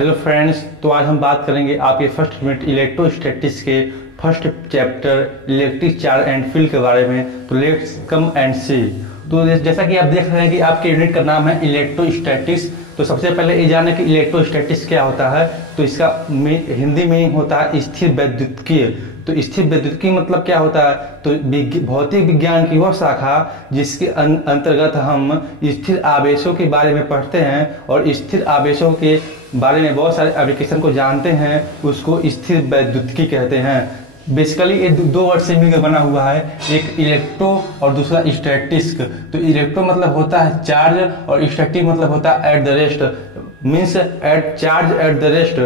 Hello friends, तो आज हम बात करेंगे आपके फर्स्ट यूनिट इलेक्ट्रोस्टैटिक्स के first chapter electric charge and field के बारे में। तो लेट्स कम एंड सी। तो जैसा कि आप देख रहे हैं कि आपके यूनिट का नाम है इलेक्ट्रोस्टैटिक्स। तो सबसे पहले ये जाने कि इलेक्ट्रोस्टैटिक्स क्या होता है। तो इसका हिंदी मीनिंग होता है स्थिर वैद्युतिकीय। तो स्थिर वैद्युतिकी मतलब क्या होता है? तो भौतिक विज्ञान की वह शाखा जिसके अंतर्गत हम स्थिर आवेशों के बारे में पढ़ते हैं और स्थिर आवेशों के बारे में बहुत सारे एप्लीकेशन को जानते हैं, उसको स्थिर वैद्युतिकी कहते हैं। बेसिकली ये दो वर्ड से मिलकर बना हुआ है, एक इलेक्ट्रो और दूसरा स्टैटिक्स। तो इलेक्ट्रो मतलब होता है चार्ज और स्टैटिक मतलब होता है at the rest, means at charge at the rest.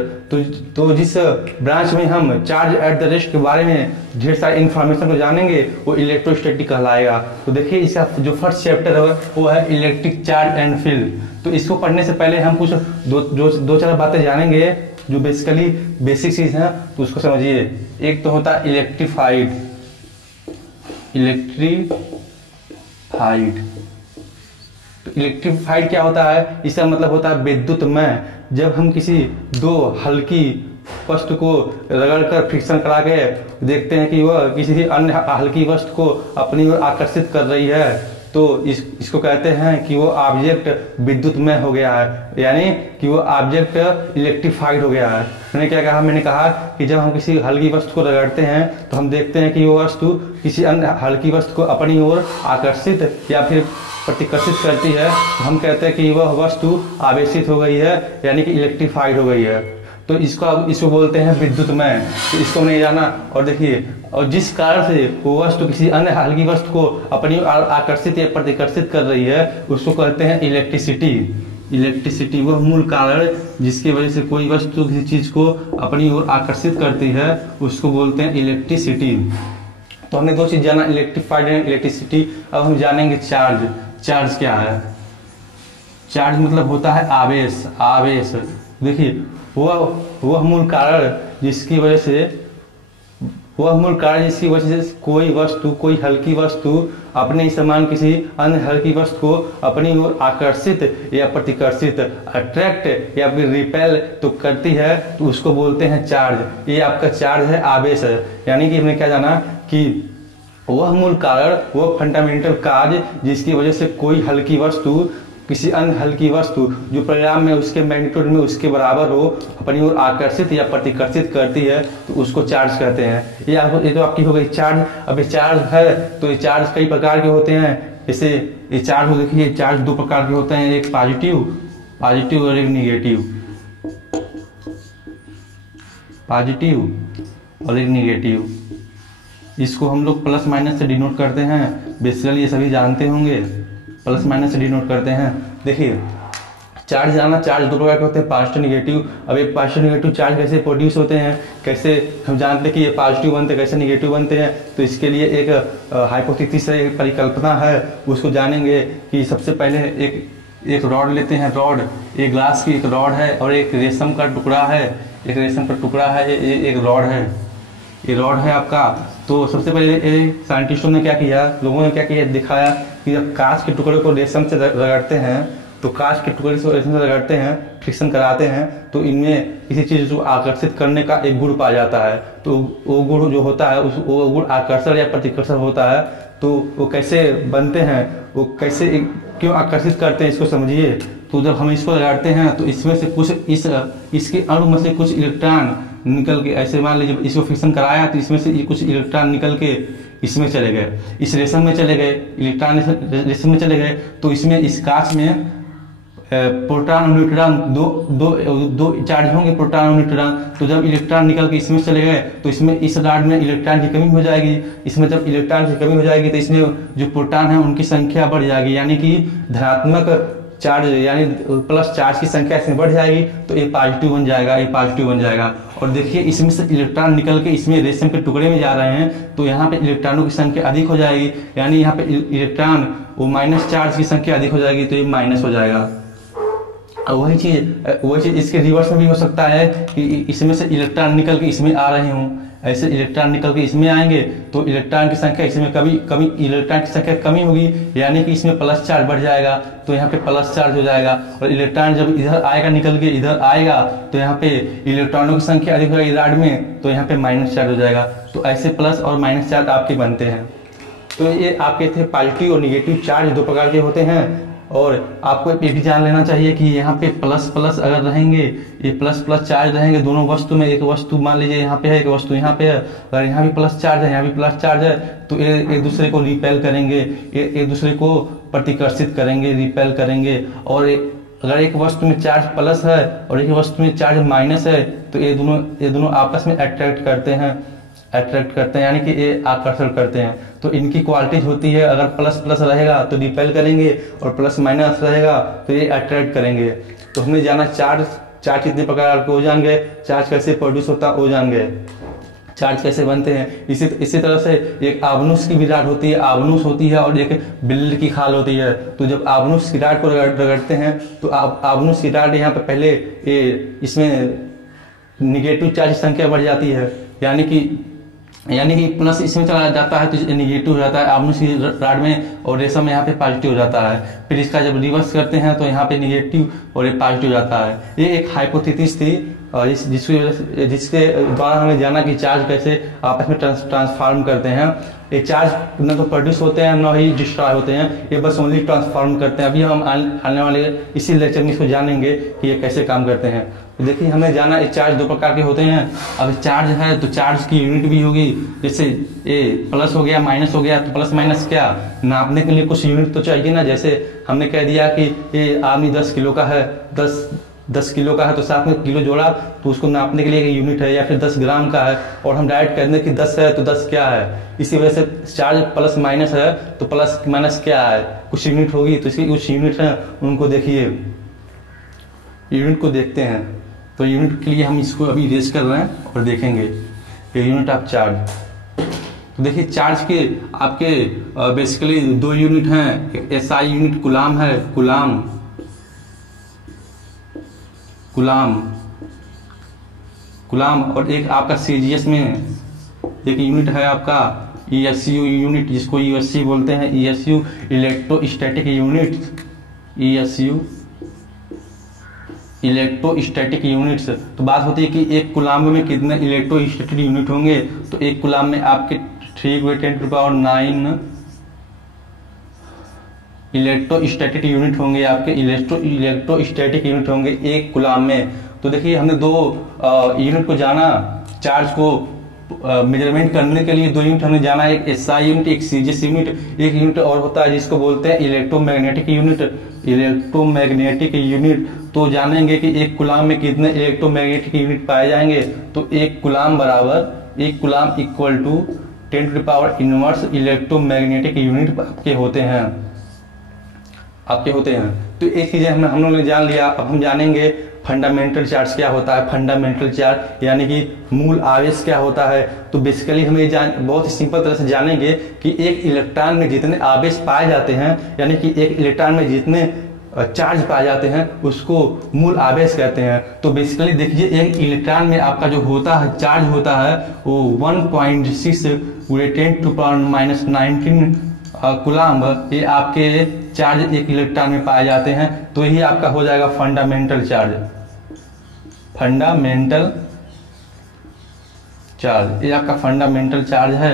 तो जिस ब्रांच में हम चार्ज एट द रेस्ट के बारे में ढेर सारे इंफॉर्मेशन को जानेंगे वो इलेक्ट्रोस्टैटिक कहलाएगा। तो देखिए इसका जो फर्स्ट चैप्टर है वो है इलेक्ट्रिक चार्ज एंड फील्ड। तो इसको पढ़ने से पहले हम कुछ दो चार बातें जानेंगे जो बेसिकली बेसिक चीज है, तो उसको समझिए। एक तो होता है इलेक्ट्रीफाइड। तो इलेक्ट्रीफाइड क्या होता है? इसका मतलब होता है विद्युतमय। जब हम किसी दो हल्की वस्तु को रगड़कर फ्रिक्शन करा के देखते हैं कि वह किसी अन्य हल्की वस्तु को अपनी ओर आकर्षित कर रही है, तो इसको कहते हैं कि वो ऑब्जेक्ट विद्युतमय हो गया है, यानी कि वो ऑब्जेक्ट इलेक्ट्रीफाइड हो गया है। मैंने क्या कहा? मैंने कहा कि जब हम किसी हल्की वस्तु को रगड़ते हैं तो हम देखते हैं कि वो वस्तु किसी अन्य हल्की वस्तु को अपनी ओर आकर्षित या फिर प्रतिकर्षित करती है, तो हम कहते हैं कि वह वस्तु आवेशित हो गई है, यानी कि इलेक्ट्रीफाइड हो गई है। तो इसको बोलते हैं विद्युतमय। तो इसको नहीं जाना। और देखिए, और जिस कारण से वो वस्तु किसी अन्य हल्की वस्तु को अपनी आकर्षित या प्रतिकर्षित कर रही है उसको कहते हैं इलेक्ट्रिसिटी वह मूल कारण जिसकी वजह से कोई वस्तु किसी चीज को अपनी ओर आकर्षित करती है उसको बोलते हैं इलेक्ट्रिसिटी। तो हमने दो चीज जाना, इलेक्ट्रीफाइड एंड इलेक्ट्रिसिटी। अब हम जानेंगे चार्ज क्या है। चार्ज मतलब होता है आवेश। देखिए, वह मूल कारण जिसकी वजह से कोई हल्की वस्तु अपने समान किसी अन्य हल्की वस्तु को अपनी ओर आकर्षित या प्रतिकर्षित, अट्रैक्ट या फिर रिपेल तो करती है, तो उसको बोलते हैं चार्ज। ये आपका चार्ज है, आवेश है। यानी कि हमने क्या जाना कि वह मूल कारण, वह फंडामेंटल काज जिसकी वजह से कोई हल्की वस्तु किसी अन्य हल्की वस्तु जो परिणाम में उसके मैग्नीट्यूड में उसके बराबर हो अपनी ओर आकर्षित या प्रतिकर्षित करती है, तो उसको चार्ज कहते हैं। ये तो आपकी हो गई चार्ज। अब ये चार्ज है तो ये चार्ज कई प्रकार के होते हैं। जैसे ये चार्ज हो, देखिए चार्ज दो प्रकार के होते हैं, एक पॉजिटिव और एक निगेटिव। इसको हम लोग प्लस माइनस से डिनोट करते हैं। बेसिकली ये सभी जानते होंगे, प्लस माइनस से डिनोट करते हैं। देखिए चार्ज दो प्रकार के होते हैं, पॉजिटिव निगेटिव। अब एक पॉजिटिव निगेटिव चार्ज कैसे प्रोड्यूस होते हैं, कैसे हम जानते हैं कि ये पॉजिटिव बनते हैं, कैसे निगेटिव बनते हैं, तो इसके लिए एक हाइपोथेसिस है, एक परिकल्पना है, उसको जानेंगे। कि सबसे पहले एक रॉड लेते हैं, एक ग्लास की एक रॉड है और एक रेशम का टुकड़ा है, एक रॉड है आपका। तो सबसे पहले साइंटिस्टों ने क्या किया, लोगों ने क्या किया, दिखाया कि जब कांच के टुकड़े को रेशम से रगड़ते हैं, तो कांच के टुकड़े से रेशम से रगड़ते हैं, फ्रिक्शन कराते हैं, तो इनमें किसी चीज को आकर्षित करने का एक गुण पाया जाता है। तो वो गुण जो होता है वो गुण आकर्षण या प्रतिकर्षण होता है। तो वो कैसे बनते हैं, वो कैसे क्यों आकर्षित करते हैं, इसको समझिए। तो जब हम इसको लगाते हैं तो इसमें से कुछ इसके अणु में से कुछ इलेक्ट्रॉन निकल के, ऐसे मान लीजिए इसको फिक्शन कराया तो इसमें से कुछ इलेक्ट्रॉन निकल के इसमें चले गए, इस रेशम में चले गए, इलेक्ट्रॉन रेशम में चले गए। तो इसमें इस कांच में प्रोटॉन और न्यूट्रॉन दो चार्ज होंगे, प्रोटॉन और न्यूट्रॉन। तो जब इलेक्ट्रॉन निकल के इसमें चले गए तो इसमें इस रॉड में इलेक्ट्रॉन की कमी हो जाएगी। इसमें जब इलेक्ट्रॉन की कमी हो जाएगी तो इसमें जो प्रोटॉन है उनकी संख्या बढ़ जाएगी, यानी कि धनात्मक चार्ज यानी प्लस चार्ज की संख्या इसमें बढ़ जाएगी, तो ये पॉजिटिव बन जाएगा। और देखिए इसमें से इलेक्ट्रॉन निकल के इसमें रेशम के टुकड़े में जा रहे हैं, तो यहाँ पे इलेक्ट्रॉनों की संख्या अधिक हो जाएगी, यानी यहाँ पे इलेक्ट्रॉन वो माइनस चार्ज की संख्या अधिक हो जाएगी, तो ये माइनस हो जाएगा। वही चीज इसके रिवर्स में भी हो सकता है कि इसमें से इलेक्ट्रॉन निकल के इसमें आ रहे हों, ऐसे इलेक्ट्रॉन निकल के इसमें आएंगे तो इलेक्ट्रॉन की संख्या इसमें कभी इलेक्ट्रॉन की संख्या कमी होगी, यानी कि इसमें प्लस चार्ज बढ़ जाएगा, तो यहाँ पे प्लस चार्ज हो जाएगा। और इलेक्ट्रॉन जब इधर आएगा निकल के इधर आएगा तो यहाँ पे इलेक्ट्रॉनों की संख्या अधिक होगी रॉड में, तो यहाँ पे माइनस चार्ज हो जाएगा। तो ऐसे प्लस और माइनस चार्ज आपके बनते हैं। तो ये आपके थे पॉजिटिव और निगेटिव चार्ज दो प्रकार के होते हैं। और आपको ये भी जान लेना चाहिए कि यहाँ पे प्लस प्लस अगर रहेंगे, ये प्लस प्लस चार्ज रहेंगे दोनों वस्तु में, एक वस्तु मान लीजिए यहाँ पे है, एक वस्तु यहाँ पे है, अगर यहाँ भी प्लस चार्ज है, यहाँ भी प्लस चार्ज है, तो ये एक दूसरे को रिपेल करेंगे, एक दूसरे को प्रतिकर्षित करेंगे, रिपेल करेंगे। और अगर एक वस्तु में चार्ज प्लस है और एक वस्तु में चार्ज माइनस है, तो ये दोनों आपस में अट्रैक्ट करते हैं, यानी कि ये आकर्षण करते हैं। तो इनकी क्वालिटीज होती है, अगर प्लस प्लस रहेगा तो रिपेल करेंगे और प्लस माइनस रहेगा तो ये अट्रैक्ट करेंगे। तो हमने जाना चार्ज कितने प्रकार के हो जान गए, चार्ज कैसे प्रोड्यूस होता है वो जान गए, चार्ज कैसे बनते हैं। इसी तरह से एक आव्यूह की भी राड होती है, आव्यूह होती है, और एक बिल्ली की खाल होती है। तो जब आव्यूह की राड को रगड़ते हैं तो आव्यूह की राड यहाँ पे पहले इसमें निगेटिव चार्ज संख्या बढ़ जाती है, यानी कि प्लस इसमें चला जाता है तो निगेटिव हो जाता है आव्यूह की राड में, और रेशम यहाँ पे पॉजिटिव हो जाता है। फिर इसका जब रिवर्स करते हैं तो यहाँ पे निगेटिव और ये पॉजिटिव हो जाता है। ये एक हाइपोथेसिस थी जिसके द्वारा हमने जाना कि चार्ज कैसे आपस में ट्रांसफॉर्म करते हैं। ये चार्ज न तो प्रोड्यूस होते हैं न ही डिस्ट्रॉय होते हैं, ये बस ओनली ट्रांसफॉर्म करते हैं। अभी हम आने वाले इसी लेक्चर में इसको जानेंगे कि ये कैसे काम करते हैं। तो देखिए हमने जाना ये चार्ज दो प्रकार के होते हैं। अब चार्ज है तो चार्ज की यूनिट भी होगी, जैसे ये प्लस हो गया माइनस हो गया, तो प्लस माइनस क्या नापने के लिए कुछ यूनिट तो चाहिए ना। जैसे हमने कह दिया कि ये आदमी 10 किलो का है, 10 किलो का है तो साथ में किलो जोड़ा तो उसको नापने के लिए एक यूनिट है, या फिर 10 ग्राम का है और हम डायरेक्ट कहते हैं कि 10 है तो 10 क्या है। इसी वजह से चार्ज प्लस माइनस है तो प्लस माइनस क्या है, कुछ यूनिट होगी, तो इसकी कुछ यूनिट है, उनको देखिए, यूनिट को देखते हैं। तो यूनिट के लिए हम इसको अभी इरेज कर रहे हैं और देखेंगे यूनिट ऑफ चार्ज। तो देखिए चार्ज के आपके बेसिकली दो यूनिट हैं, एसआई यूनिट कूलाम है, कूलाम, और एक आपका सीजीएस में एक यूनिट है आपका ईएसयू यूनिट, जिसको यूएससी बोलते हैं, ईएसयू इलेक्ट्रोस्टैटिक यूनिट, ईएसयू इलेक्ट्रोस्टैटिक यूनिट्स। तो बात होती है कि एक कूलाम में कितने इलेक्ट्रोस्टैटिक यूनिट होंगे, तो एक कूलाम में आपके 3×10⁹ इलेक्ट्रोस्टैटिक यूनिट होंगे, आपके इलेक्ट्रोस्टैटिक यूनिट होंगे एक कूलाम में। तो देखिए हमने दो यूनिट को जाना, चार्ज को मेजरमेंट करने के लिए दो यूनिट हमने जाना, एक एसआई यूनिट, एक सीजीएस यूनिट। एक यूनिट और होता है जिसको बोलते हैं इलेक्ट्रोमैग्नेटिक यूनिट। तो जानेंगे कि एक कूलाम में कितने इलेक्ट्रोमैग्नेटिक यूनिट पाए जाएंगे। तो एक coulomb equal to 10⁻⁻⁰ electromagnetic unit आपके होते हैं। तो एक चीजें हम लोगों ने जान लिया। अब हम जानेंगे फंडामेंटल चार्ज क्या होता है। फंडामेंटल चार्ज यानी कि मूल आवेश क्या होता है। तो बेसिकली हम ये बहुत ही सिंपल तरह से जानेंगे कि एक इलेक्ट्रॉन में जितने आवेश पाए जाते हैं, यानी कि एक इलेक्ट्रॉन में जितने चार्ज पाए जाते हैं उसको मूल आवेश कहते हैं। तो बेसिकली देखिए एक इलेक्ट्रॉन में आपका जो होता है चार्ज होता है वो 1.6 × 10⁻⁹ कूलाम, ये आपके चार्ज एक इलेक्ट्रॉन में पाए जाते हैं। तो यही आपका हो जाएगा फंडामेंटल चार्ज, ये आपका फंडामेंटल चार्ज है।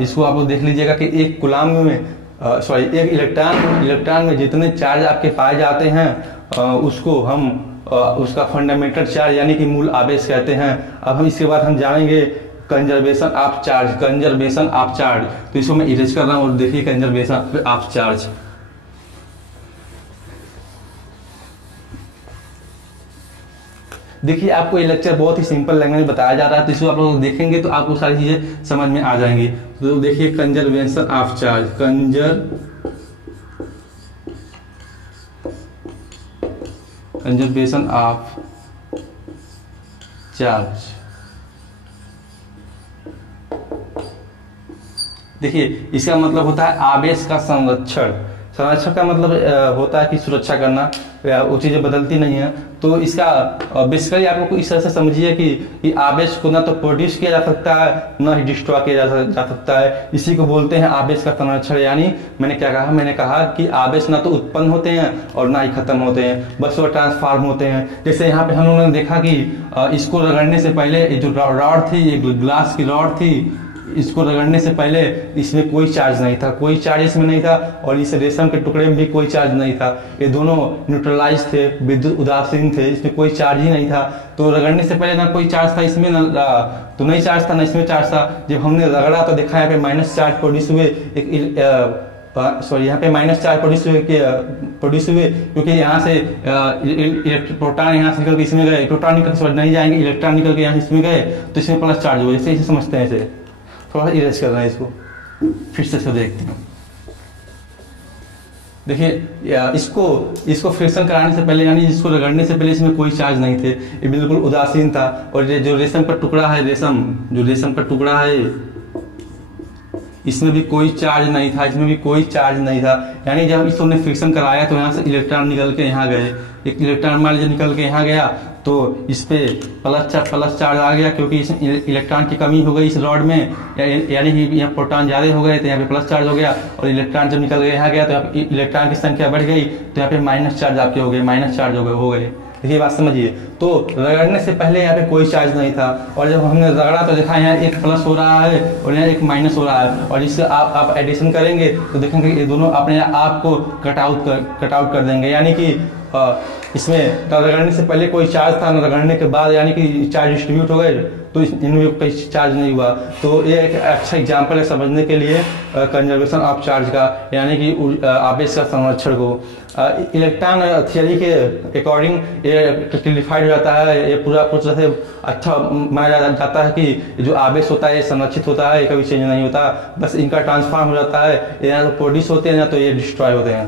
इसको आप लोग देख लीजिएगा कि एक कूलाम में एक इलेक्ट्रॉन में जितने चार्ज आपके पाए जाते हैं उसको हम उसका फंडामेंटल चार्ज यानी कि मूल आवेश कहते हैं। अब हम इसके बाद हम जानेंगे कंजर्वेशन ऑफ चार्ज। तो इसको मैं इरेज कर रहा हूँ और देखिए कंजर्वेशन ऑफ चार्ज। देखिए आपको ये लेक्चर बहुत ही सिंपल लैंग्वेज में बताया जा रहा है, तो इसको आप लोग देखेंगे तो आपको सारी चीजें समझ में आ जाएंगी। तो देखिए conservation of charge, conservation of charge. देखिए इसका मतलब होता है आवेश का संरक्षण का मतलब होता है कि सुरक्षा करना। वो चीज़ें बदलती नहीं है। तो इसका बेसिकली आप लोग को इस तरह से समझिए कि आवेश को ना तो प्रोड्यूस किया जा सकता है, ना ही डिस्ट्रॉय किया जा सकता है। इसी को बोलते हैं आवेश का संरक्षण। यानी मैंने क्या कहा, मैंने कहा कि आवेश ना तो उत्पन्न होते हैं और ना ही खत्म होते हैं, बस वो ट्रांसफॉर्म होते हैं। जैसे यहाँ पे हम लोगों ने देखा कि इसको रगड़ने से पहले जो रॉड थी, एक ग्लास की रॉड थी, इसको रगड़ने से पहले इसमें कोई चार्ज नहीं था, कोई चार्ज इसमें नहीं था, और इस रेशम के टुकड़े में भी कोई चार्ज नहीं था। ये दोनों न्यूट्रलाइज थे, विद्युत उदासीन थे, इसमें कोई चार्ज ही नहीं था। तो रगड़ने से पहले ना कोई चार्ज था इसमें, ना तो नहीं चार्ज था, ना इसमें चार्ज था। जब हमने रगड़ा तो देखा यहाँ पे माइनस चार्ज प्रोड्यूस हुए, सॉरी यहाँ पे माइनस चार्ज प्रोड्यूस हुए, क्योंकि यहाँ से प्रोटॉन यहाँ से निकल के इसमें गए, प्रोटॉन निकल के नहीं जाएंगे, इलेक्ट्रॉन निकल के यहाँ इसमें गए, तो इसमें प्लस चार्ज हुए। जैसे इसे समझते हैं, इसे थोड़ा सा इरेज कर रहे हैं, इसको फिर से देखते हैं। देखिए इसको फ्रिक्शन कराने से पहले, यानी इसको रगड़ने से पहले इसमें कोई चार्ज नहीं थे, ये बिल्कुल उदासीन था। और ये जो रेशम का टुकड़ा है, जो रेशम का टुकड़ा है, इसमें भी कोई चार्ज नहीं था, इसमें भी कोई चार्ज नहीं था। यानी जब इसको हमने फ्रिक्शन कराया तो यहाँ से इलेक्ट्रॉन निकल के यहाँ गए, एक इलेक्ट्रॉन मान लीजिए निकल के यहाँ गया, तो इस पे प्लस चार्ज आ गया, क्योंकि इस इलेक्ट्रॉन की कमी हो गई इस रॉड में, यानी कि यहाँ प्रोटॉन ज़्यादा हो गए तो यहाँ पे प्लस चार्ज हो गया, और इलेक्ट्रॉन जब निकल के यहाँ गया तो यहाँ पे इलेक्ट्रॉन की संख्या बढ़ गई, तो यहाँ पे माइनस चार्ज आपके हो गए, माइनस चार्ज हो गए। देखिए बात समझिए। तो रगड़ने से पहले यहाँ पे कोई चार्ज नहीं था, और जब हमने रगड़ा तो देखा यहाँ एक प्लस हो रहा है और यहाँ एक माइनस हो रहा है, और इससे आप एडिशन करेंगे तो देखेंगे ये दोनों अपने आप को कट आउट कर देंगे। यानी कि इसमें रगड़ने से पहले कोई चार्ज था, न रगड़ने के बाद यानी कि चार्ज डिस्ट्रीब्यूट हो गए, तो इनमें कोई चार्ज नहीं हुआ। तो ये एक अच्छा एग्जाम्पल है समझने के लिए कंजर्वेशन ऑफ चार्ज का, यानी कि आवेश का संरक्षण को। इलेक्ट्रॉन थियरी के अकॉर्डिंग ये क्लिफाइड हो जाता है, ये पूरा तरह से अच्छा माना जाता है कि जो आवेश होता है ये संरक्षित होता है, ये कभी चेंज नहीं होता, बस इनका ट्रांसफॉर्म हो जाता है, या तो प्रोड्यूस होते हैं या तो ये डिस्ट्रॉय होते हैं।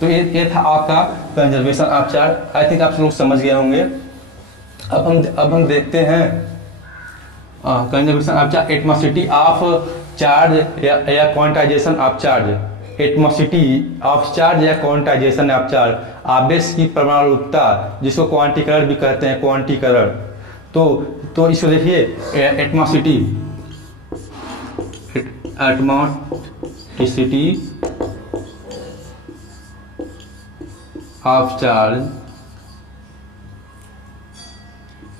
तो ये था आपका conservation of charge. I think आप लोग समझ गए होंगे। अब हम देखते हैं conservation of charge, atomicity of charge या quantization of charge. Atomicity of charge या क्वांटाइजेशन ऑफ चार्ज, आवेश की परमाणुकता, जिसको क्वांटीकरण भी कहते हैं, क्वांटीकरण। तो इसको देखिए, atomicity of charge,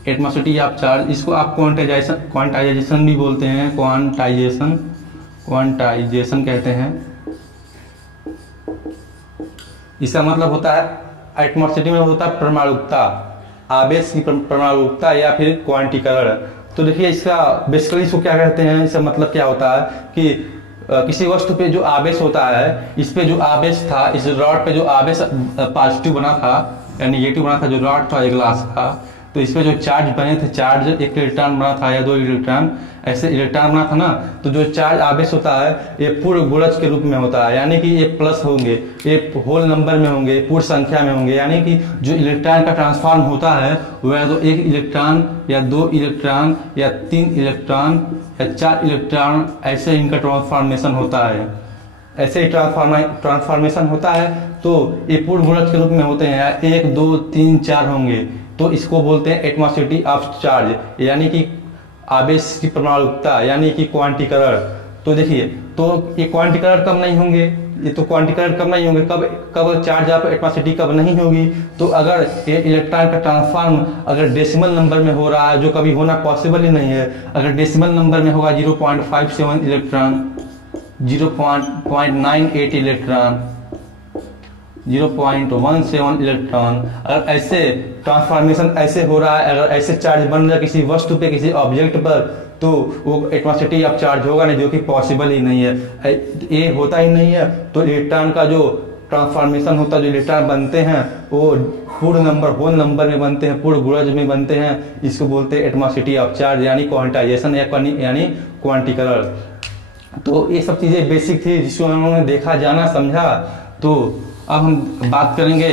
atomicity of charge, इसको आप क्वांटाइजेशन भी बोलते हैं, क्वांटाइजेशन कहते हैं। इसका मतलब होता है एटमॉसिटी में होता है परमाणुकता, आवेश की परमाणुकता या फिर क्वांटीकरण। तो देखिए इसका बेसिकली इसको क्या कहते हैं, इसका मतलब क्या होता है कि किसी वस्तु पे जो आवेश होता है, इस पे जो आवेश था, इस रॉड पे जो आवेश पॉजिटिव बना था या निगेटिव बना था, जो रॉड था एक ग्लास का, तो इस पे जो चार्ज बने थे, चार्ज एक इलेक्ट्रॉन बना था या दो इलेक्ट्रॉन, ऐसे इलेक्ट्रॉन बना था ना, तो जो चार्ज आवेश होता है ये पूर्ण गुणज के रूप में होता है, यानी कि ये प्लस होंगे, ये होल नंबर में होंगे, पूर्ण संख्या में होंगे। यानी कि जो इलेक्ट्रॉन का ट्रांसफॉर्म होता है वह तो एक इलेक्ट्रॉन या दो इलेक्ट्रॉन या तीन इलेक्ट्रॉन या चार इलेक्ट्रॉन, ऐसे इनका ट्रांसफॉर्मेशन होता है, ऐसे ही ट्रांसफॉर्मेशन होता है। तो ये पूर्ण गुणज के रूप में होते हैं, एक दो तीन चार होंगे, तो इसको बोलते हैं एटमॉसिटी ऑफ चार्ज, यानी कि आवेश की परमाणुकता, यानी कि क्वांटीकरण। तो देखिए, तो ये क्वांटीकरण कब नहीं होंगे, ये तो क्वांटीकरण कब नहीं होंगे, कब चार्ज ऑफ एटमॉसिटी कब नहीं होगी, तो अगर ये इलेक्ट्रॉन का ट्रांसफॉर्म अगर डेसिमल नंबर में हो रहा है, जो कभी होना पॉसिबल ही नहीं है। अगर डेसिमल नंबर में होगा 0.57 इलेक्ट्रॉन, 0.98 इलेक्ट्रॉन, 0.17 इलेक्ट्रॉन, अगर ऐसे ट्रांसफॉर्मेशन ऐसे हो रहा है, अगर ऐसे चार्ज बन रहा है किसी वस्तु पे, किसी ऑब्जेक्ट पर, तो वो एटमॉसिटी ऑफ चार्ज होगा नहीं, जो कि पॉसिबल ही नहीं है। ये होता ही नहीं है, तो इलेक्ट्रॉन का जो ट्रांसफॉर्मेशन होता है, जो इलेक्ट्रॉन बनते हैं वो पूर्ण नंबर, होल नंबर में बनते हैं, पूर्ण गुणज में बनते हैं। इसको बोलते हैं एटमॉसिटी ऑफ चार्ज, यानी क्वांटाइजेशन यानी क्वांटीकरण। तो ये सब चीजें बेसिक थी जिसको हम लोगों ने देखा, जाना, समझा। तो अब हम बात करेंगे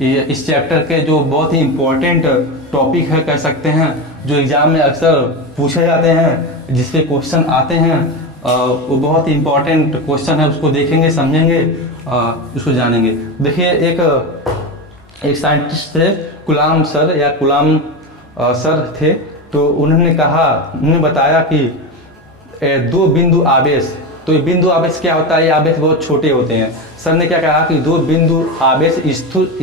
इस चैप्टर के जो बहुत ही इम्पोर्टेंट टॉपिक है, कह सकते हैं, जो एग्जाम में अक्सर पूछे जाते हैं, जिसपे क्वेश्चन आते हैं। वो बहुत ही इम्पोर्टेंट क्वेश्चन है, उसको देखेंगे, समझेंगे, उसको जानेंगे। देखिए, एक एक साइंटिस्ट थे गुलाम सर या गुलाम सर थे, तो उन्होंने बताया कि दो बिंदु आवेश, तो ये बिंदु आवेश क्या होता है, ये आवेश बहुत छोटे होते हैं। सर ने क्या कहा कि दो बिंदु आवेश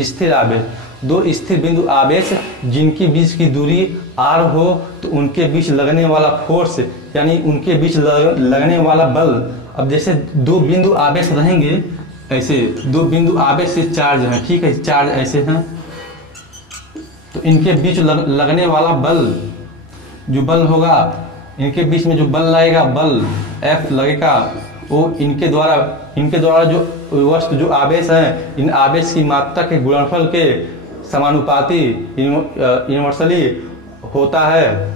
स्थिर आवेश, दो स्थिर बिंदु आवेश जिनके बीच की दूरी r हो, तो उनके बीच लगने वाला फोर्स यानी उनके बीच लगने वाला बल। अब जैसे दो बिंदु आवेश रहेंगे, ऐसे दो बिंदु आवेश से चार्ज हैं, ठीक है, चार्ज ऐसे हैं, तो इनके बीच लगने वाला बल, जो बल होगा, इनके बीच में जो बल लगेगा, बल F लगेगा, वो इनके द्वारा जो वस्तु जो आवेश हैं, इन आवेश की मात्रा के गुणनफल के समानुपाती इनवर्सली होता है,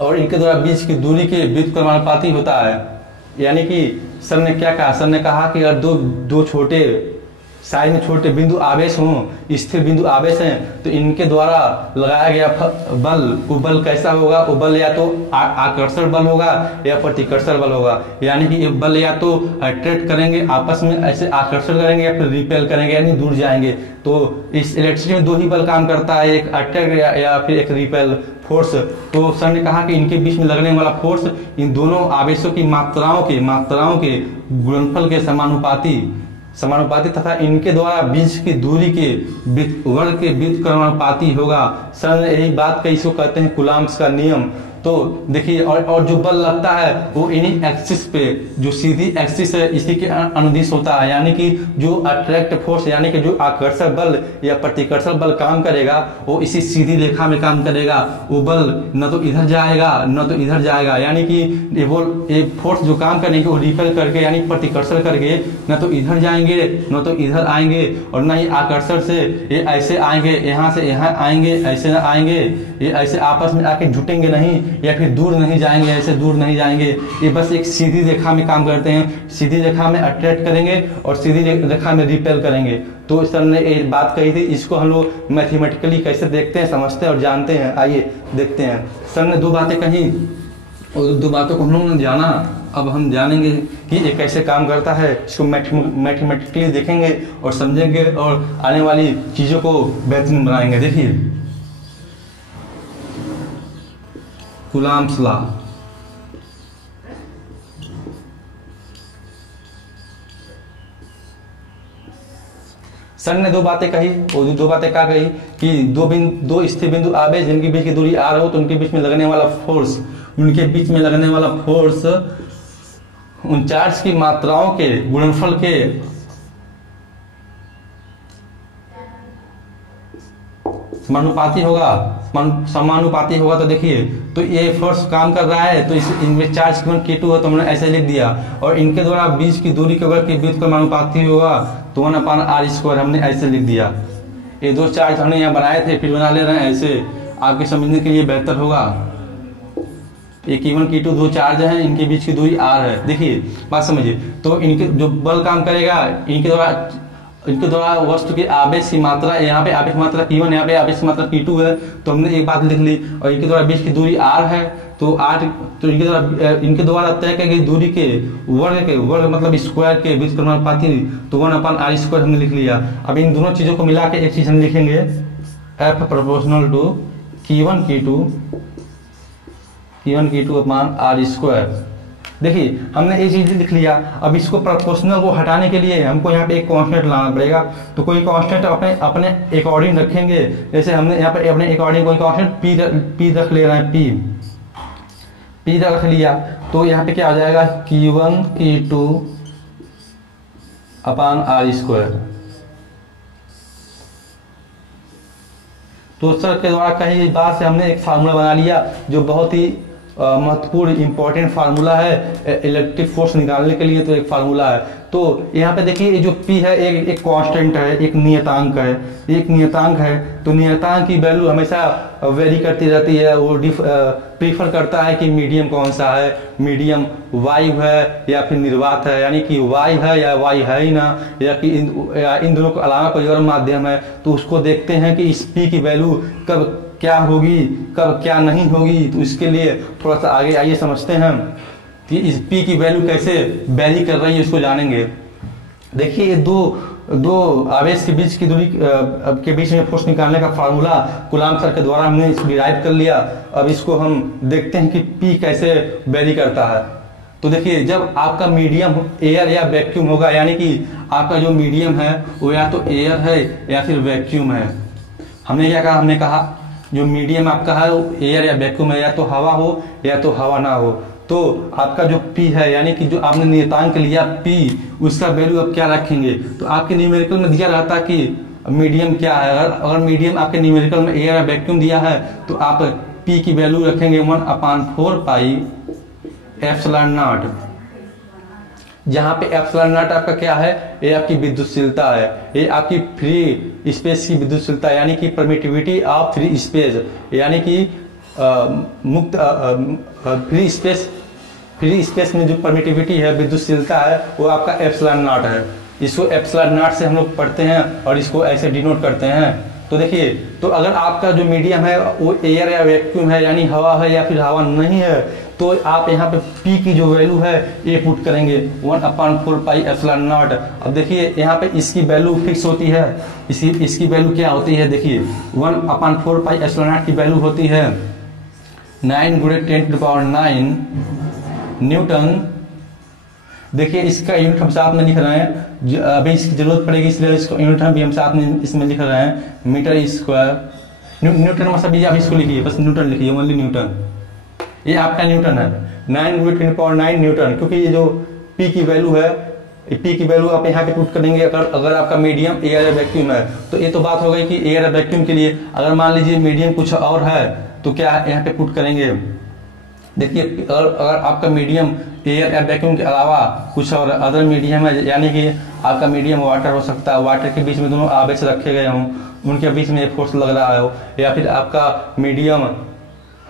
और इनके द्वारा बीच की दूरी के व्युत्क्रमानुपाती होता है। यानी कि सर ने क्या कहा, सर ने कहा कि अगर दो छोटे साइज में छोटे बिंदु आवेश हों, स्थिर बिंदु आवेश हैं, तो इनके द्वारा लगाया गया बल, वो बल कैसा होगा, वो बल या तो आकर्षण बल होगा या प्रतिकर्षण बल होगा। यानी कि ये बल या तो अट्रैक्ट करेंगे, आपस में ऐसे आकर्षण करेंगे, या फिर रिपेल करेंगे, यानी दूर जाएंगे। तो इस इलेक्ट्रिसिटी में दो ही बल काम करता है, एक अट्रैक्ट या फिर एक रिपेल फोर्स। तो सर ने कहा कि इनके बीच में लगने वाला फोर्स इन दोनों आवेशों की मात्राओं के गुणनफल के समानुपाती तथा इनके द्वारा बीच की दूरी के वर्ग के व्युत्क्रमानुपाती होगा। सर ने यही बात कही, इसको कहते हैं कूलॉम्स का नियम। तो देखिए, और जो बल लगता है वो इन्हीं एक्सिस पे, जो सीधी एक्सिस है, इसी के अनुदिश होता है। यानी कि जो अट्रैक्ट फोर्स यानी कि जो आकर्षक बल या प्रतिकर्षण बल काम करेगा, वो इसी सीधी रेखा में काम करेगा। वो बल न तो इधर जाएगा न तो इधर जाएगा, यानी कि ये फोर्स जो काम करेंगे वो रिपेल करके यानी प्रतिकर्षण करके न तो इधर जाएंगे न तो इधर आएंगे, और न ही आकर्षण से ये ऐसे आएंगे, यहाँ से यहाँ आएंगे, ऐसे न आएंगे, ये ऐसे आपस में आके जुटेंगे नहीं, या फिर दूर नहीं जाएंगे, ऐसे दूर नहीं जाएंगे। ये बस एक सीधी रेखा में काम करते हैं, सीधी रेखा में अट्रैक्ट करेंगे और सीधी रेखा में रिपेल करेंगे। तो सर ने एक बात कही थी, इसको हम लोग मैथमेटिकली कैसे देखते हैं, समझते हैं और जानते हैं, आइए देखते हैं। सर ने दो बातें कही और दो बातों को हम लोगों ने जाना। अब हम जानेंगे कि ये कैसे काम करता है, इसको मैथमेटिकली देखेंगे और समझेंगे और आने वाली चीज़ों को बेहतरीन बनाएंगे। देखिए, कूलॉम्स लॉ, सर ने दो बातें कही, और दो बातें क्या कही कि दो स्थिर बिंदु आवेश जिनके बीच की दूरी r हो, तो उनके बीच में लगने वाला फोर्स उन चार्ज की मात्राओं के गुणनफल के समानुपाती होगा। तो देखिए, तो ये फोर्स काम कर रहा है, तो इनमें चार्ज Q2 है, तो हमने ऐसे लिख दिया, और इनके द्वारा बीच की दूरी के वर्ग के व्युत्क्रमानुपाती होगा, तो 1/r² हमने ऐसे लिख दिया। ये दो चार्ज हमने यहाँ बनाए थे, फिर बना ले रहे हैं ऐसे, आपके समझने के लिए बेहतर होगा। ये Q1 Q2 दो चार्ज हैं, इनके बीच की दूरी r है। देखिए बात समझिए, तो इनके जो बल काम करेगा, इनके द्वारा वस्तु के आवेश की मात्रा, यहाँ पे आवेश मात्रा Q1, यहाँ पे आवेश मात्रा Q2 है, तो हमने एक बात लिख ली। और इनके द्वारा बीच की दूरी r है, तो इनके द्वारा तय की गई दूरी के वर्ग मतलब स्क्वायर के व्युत्क्रमानुपाती, तो 1/r² हमने लिख लिया। अब इन दोनों चीजों को मिला के एक चीज हम लिखेंगे, F proportional to Q1 Q2/r²। देखिए, हमने ये चीज लिख लिया। अब इसको प्रोपोर्शनल को हटाने के लिए हमको यहाँ पे एक कांस्टेंट लाना पड़ेगा, तो कोई कांस्टेंट अपने अकॉर्डिंग रखेंगे। जैसे हमने यहाँ पे अपने अकॉर्डिंग कोई कांस्टेंट P रख ले रहे हैं, P रख लिया, तो यहाँ पे क्या आ जाएगा, Q1 Q2/r²। तो सर के द्वारा कही गई बात से हमने एक फार्मूला बना लिया, जो बहुत ही महत्वपूर्ण इंपॉर्टेंट फार्मूला है इलेक्ट्रिक फोर्स निकालने के लिए। तो एक फार्मूला है, तो यहाँ पे देखिए, ये जो P है एक कांस्टेंट है, एक नियतांक है, तो नियतांक की वैल्यू हमेशा वेरी करती रहती है। वो प्रीफर करता है कि मीडियम कौन सा है, मीडियम वायु है या फिर निर्वात है, यानी कि वायु है या वायु है ही ना, या कि इन दोनों के अलावा कोई और माध्यम है। तो उसको देखते हैं कि इस P की वैल्यू कब क्या होगी, कब क्या नहीं होगी। तो इसके लिए थोड़ा सा आगे आइए समझते हैं कि इस P की वैल्यू कैसे वेरी कर रही है, इसको जानेंगे। देखिए, ये दो आवेश के बीच की दूरी के बीच में फोर्स निकालने का फार्मूला कूलाम सर के द्वारा हमने इसको डिराइव कर लिया। अब इसको हम देखते हैं कि P कैसे वेरी करता है। तो देखिए, जब आपका मीडियम एयर या वैक्यूम होगा, यानी कि आपका जो मीडियम है वो या तो एयर है या फिर वैक्यूम है। हमने क्या कहा, हमने कहा जो मीडियम आपका है वो एयर या वैक्यूम है, या तो हवा हो या तो हवा ना हो। तो आपका जो P है, यानी कि जो आपने नियतांक लिया P, उसका वैल्यू आप क्या रखेंगे। तो आपके न्यूमेरिकल में दिया रहता कि मीडियम क्या है। अगर मीडियम आपके न्यूमेरिकल में एयर या वैक्यूम दिया है तो आप P की वैल्यू रखेंगे 1/4 पाई एप्सिलॉन नॉट, जहां पे एप्सिलॉन नॉट आपका क्या है, ये आपकी विद्युतशीलता है, ये आपकी फ्री स्पेस की विद्युतशीलता, यानी कि परमिटिविटी ऑफ फ्री स्पेस, यानी कि मुक्त फ्री स्पेस में जो परमिटिविटी है, विद्युतशीलता है, वो आपका एप्सिलॉन नॉट है। इसको एप्सिलॉन नॉट से हम लोग पढ़ते हैं और इसको ऐसे डिनोट करते हैं। तो देखिए, तो अगर आपका जो मीडियम है वो एयर या वैक्यूम है, यानी हवा है या फिर हवा नहीं है, तो आप यहाँ पे P की जो वैल्यू है ये पुट करेंगे 1/4 पाई एप्सिलॉन नॉट। अब देखिए, यहाँ पे इसकी वैल्यू फिक्स होती है, इसकी वैल्यू क्या होती है, देखिए 1/4 पाई एप्सिलॉन नॉट की वैल्यू होती है 9 × 10⁹ न्यूटन। देखिए, इसका यूनिट हम साथ में लिख रहे हैं, अभी इसकी जरूरत पड़ेगी इसलिए इसको यूनिट भी हम साथ में इसमें लिख रहे हैं, मीटर स्क्वायर। न्यूटन मतलब ये आप इसको लिखिए, बस न्यूटन लिखिए, ओनली न्यूटन, ये आपका न्यूटन है 9 × 10⁹ न्यूटन। क्योंकि ये जो P की वैल्यू है, P की वैल्यू आप यहाँ पे पुट करेंगे। अगर आपका मीडियम एयर या वैक्यूम है, तो ये तो बात हो गई कि एयर या वैक्यूम के लिए। अगर मान लीजिए मीडियम कुछ और है तो क्या यहाँ पे पुट करेंगे। देखिए, अगर आपका मीडियम एयर या वैक्यूम के अलावा कुछ और अदर मीडियम है, यानी कि आपका मीडियम वाटर हो सकता है, वाटर के बीच में दोनों आवेश रखे गए हों, उनके बीच में फोर्स लग रहा हो, या फिर आपका मीडियम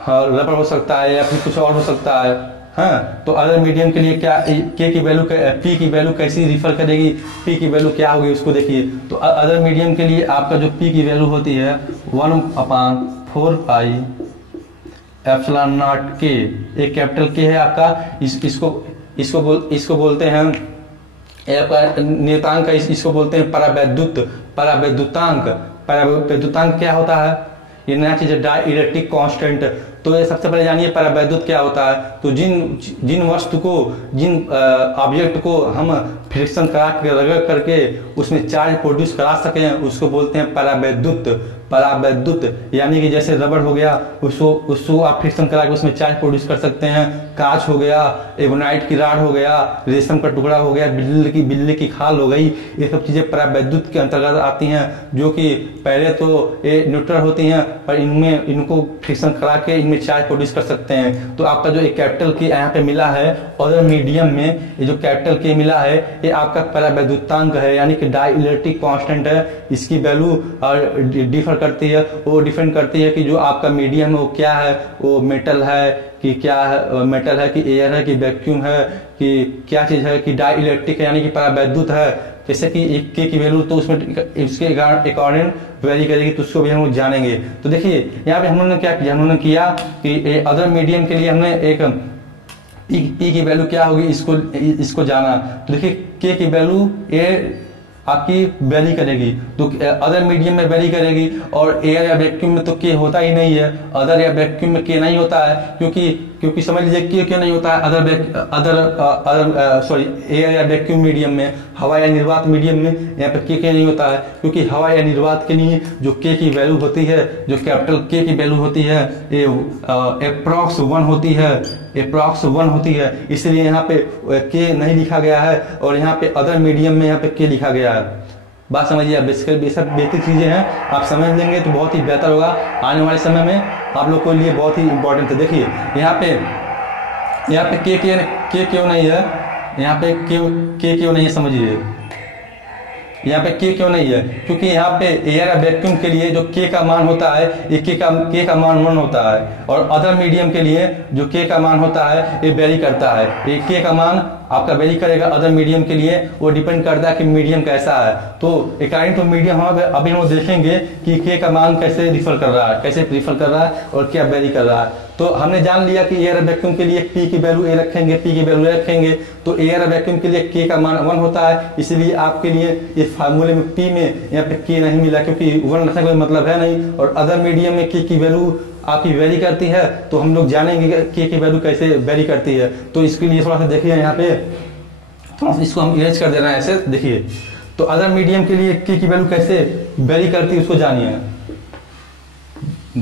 रबर हो सकता है, या फिर कुछ और हो सकता है। हाँ, तो अदर मीडियम के लिए क्या K की वैल्यू, P की वैल्यू कैसी रिफर करेगी, P की वैल्यू क्या होगी उसको देखिए। तो अदर मीडियम के लिए आपका जो P की वैल्यू होती है 1/4 पाई एप्सिलॉन नॉट K। एक कैपिटल K है आपका, इसको बोलते हैं आपका नियतांक, इसको बोलते हैं परावैद्युतांक। परावैद्युतांक क्या होता है, ये नया चीज है, डाइलेक्ट्रिक कांस्टेंट। तो ये सबसे पहले जानिए परावैद्युत क्या होता है। तो जिन वस्तु को, जिन ऑब्जेक्ट को हम फ्रिक्शन करा के रगड़ करके उसमें चार्ज प्रोड्यूस करा सकें, उसको बोलते हैं परावैद्युत। यानी कि जैसे रबड़ हो गया, उसको आप फ्रिक्शन करा के उसमें चार्ज प्रोड्यूस कर सकते हैं। कांच हो गया, एबोनाइट की राड हो गया, रेशम का टुकड़ा हो गया, बिल्ली की खाल हो गई, ये सब चीजें परावैद्युत के अंतर्गत आती हैं, जो कि पहले तो ये न्यूट्रल होती हैं, पर इनको फ्रिक्शन करा के इनमें चार्ज प्रोड्यूस कर सकते हैं। तो आपका जो एक कैपिटल K यहाँ पे मिला है अदर मीडियम में, ये जो कैपिटल K मिला है ये आपका परावैद्युतांक है, यानी कि डाइलेक्ट्रिक कांस्टेंट है। इसकी वैल्यू डिफर करती है, वो डिपेंड करती है कि जो आपका मीडियम है वो क्या है, वो मेटल है कि क्या है, मेटल है कि एयर है कि वैक्यूम है कि क्या चीज है, कि डाइलेक्ट्रिक है यानी कि परावैद्युत है। जैसे कि एक K की वैल्यू तो उसमें इसके अकॉर्डिंग वेरी करेगी, तो उसको भी हम जानेंगे। तो देखिए, यहाँ पे हम लोगों ने क्या किया, हम लोगों ने किया कि अदर मीडियम के लिए हमने एक P की वैल्यू क्या होगी इसको जाना। तो देखिए, K की वैल्यू ये आपकी वेरी करेगी, तो अदर मीडियम में वेरी करेगी, और एयर या वैक्यूम में तो K होता ही नहीं है, अदर या वैक्यूम में K नहीं होता है। क्योंकि समझ लीजिए K क्यों नहीं होता है एयर या वैक्यूम मीडियम में, हवा या निर्वात मीडियम में यहाँ पे K नहीं होता है, क्योंकि हवा या निर्वात के लिए जो K की वैल्यू होती है, जो कैपिटल K की वैल्यू होती है, ये अप्रॉक्स 1 होती है, इसलिए यहाँ पे K नहीं लिखा गया है, और यहाँ पे अदर मीडियम में यहाँ पे K लिखा गया है। बात समझिए, बेसिकली सब बेसिक चीजें हैं, आप समझ लेंगे तो बहुत ही बेहतर होगा, आने वाले समय में आप लोग के लिए बहुत ही इंपॉर्टेंट है। देखिए, यहाँ पे K क्यों नहीं है, यहाँ पे K क्यों नहीं है, समझिए यहाँ पे K क्यों नहीं है, क्योंकि यहाँ पे एयर या वैक्यूम के लिए जो K का मान होता है, ये K का मान 1 होता है, और अदर मीडियम के लिए जो K का मान होता है ये वेरी करता है, ये K का मान आपका वेरी करेगा अदर मीडियम के लिए, वो डिपेंड करता है कि मीडियम कैसा है। तो अकॉर्डिंग टू मीडियम हम अभी हम देखेंगे कि के का मान कैसे रिफर कर रहा है, कैसे प्रीफर कर रहा है और क्या वेरी कर रहा है। तो हमने जान लिया कि एयर वैक्यूम के लिए पी की वैल्यू ए रखेंगे, पी की वैल्यू ए रखेंगे, तो एयर वैक्यूम के लिए के का मान 1 होता है। इसलिए आपके लिए इस फार्मूले में पी में यहाँ पे के नहीं मिला, क्योंकि 1 रखने का कोई मतलब है नहीं। और अदर मीडियम में के की वैल्यू आपकी वेरी करती है, तो हम लोग जानेंगे के की वैल्यू कैसे वेरी करती है। तो इसके लिए थोड़ा सा देखिए यहाँ पे, थोड़ा सा इसको हम इरेज कर दे रहे हैं ऐसे, देखिए। तो अदर मीडियम के लिए के की वैल्यू कैसे वेरी करती है उसको जानिए।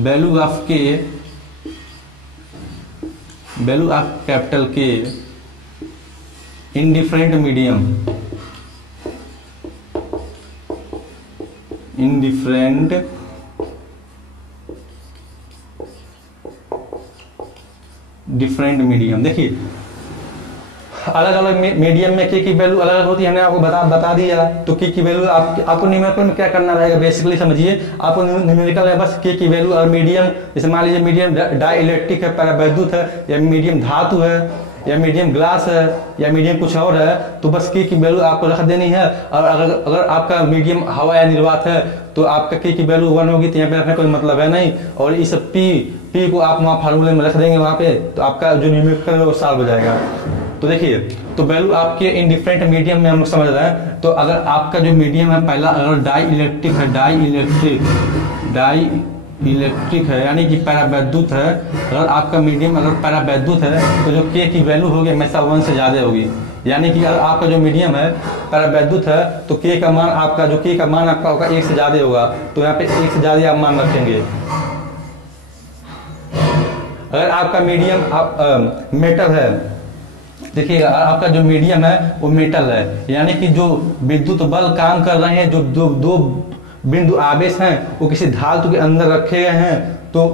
वैल्यू ऑफ के, वैल्यू ऑफ कैपिटल के in different medium, in different medium. देखिए अलग अलग मीडियम में के की वैल्यू अलग अलग होती है, हमने आपको बता दिया। तो के की वैल्यू आपको न्यूमेरिकल में क्या करना रहेगा, बेसिकली समझिए। आपको न्यूमेरिकल में बस के की वैल्यू और मीडियम, जैसे मान लीजिए मीडियम डाई इलेक्ट्रिक है, परावैद्युत है, या मीडियम धातु है, या मीडियम ग्लास है, या मीडियम कुछ और है, तो बस के की वैल्यू आपको रख देनी है। और अगर आपका मीडियम हवा या निर्वात है तो आपका के की वैल्यू 1 होगी, तो यहाँ पे रखने कोई मतलब है नहीं। और इस पी को आप वहाँ फार्मूले में रख देंगे वहाँ पे, तो आपका जो न्यूमेरिकल है वो सॉल्व हो जाएगा। तो देखिए, तो वैल्यू आपके इन डिफरेंट मीडियम में हम लोग समझ रहे हैं। तो अगर आपका जो मीडियम है पहला, अगर डाई इलेक्ट्रिक है, डाई इलेक्ट्रिक है यानी कि परावैद्युत है, अगर आपका मीडियम अगर परावैद्युत है तो जो के की वैल्यू होगी हमेशा 1 से ज़्यादा होगी। यानी कि अगर आपका जो मीडियम है परावैद्युत है तो के का मान आपका, जो के का मान आपका होगा 1 से ज़्यादा होगा, तो यहाँ पे 1 से ज़्यादा आप मान रखेंगे। अगर आपका मीडियम मेटल है, देखिए आपका जो मीडियम है वो मेटल है, यानी कि जो विद्युत बल काम कर रहे हैं, जो दो बिंदु आवेश हैं वो किसी धातु के अंदर रखे गए हैं, तो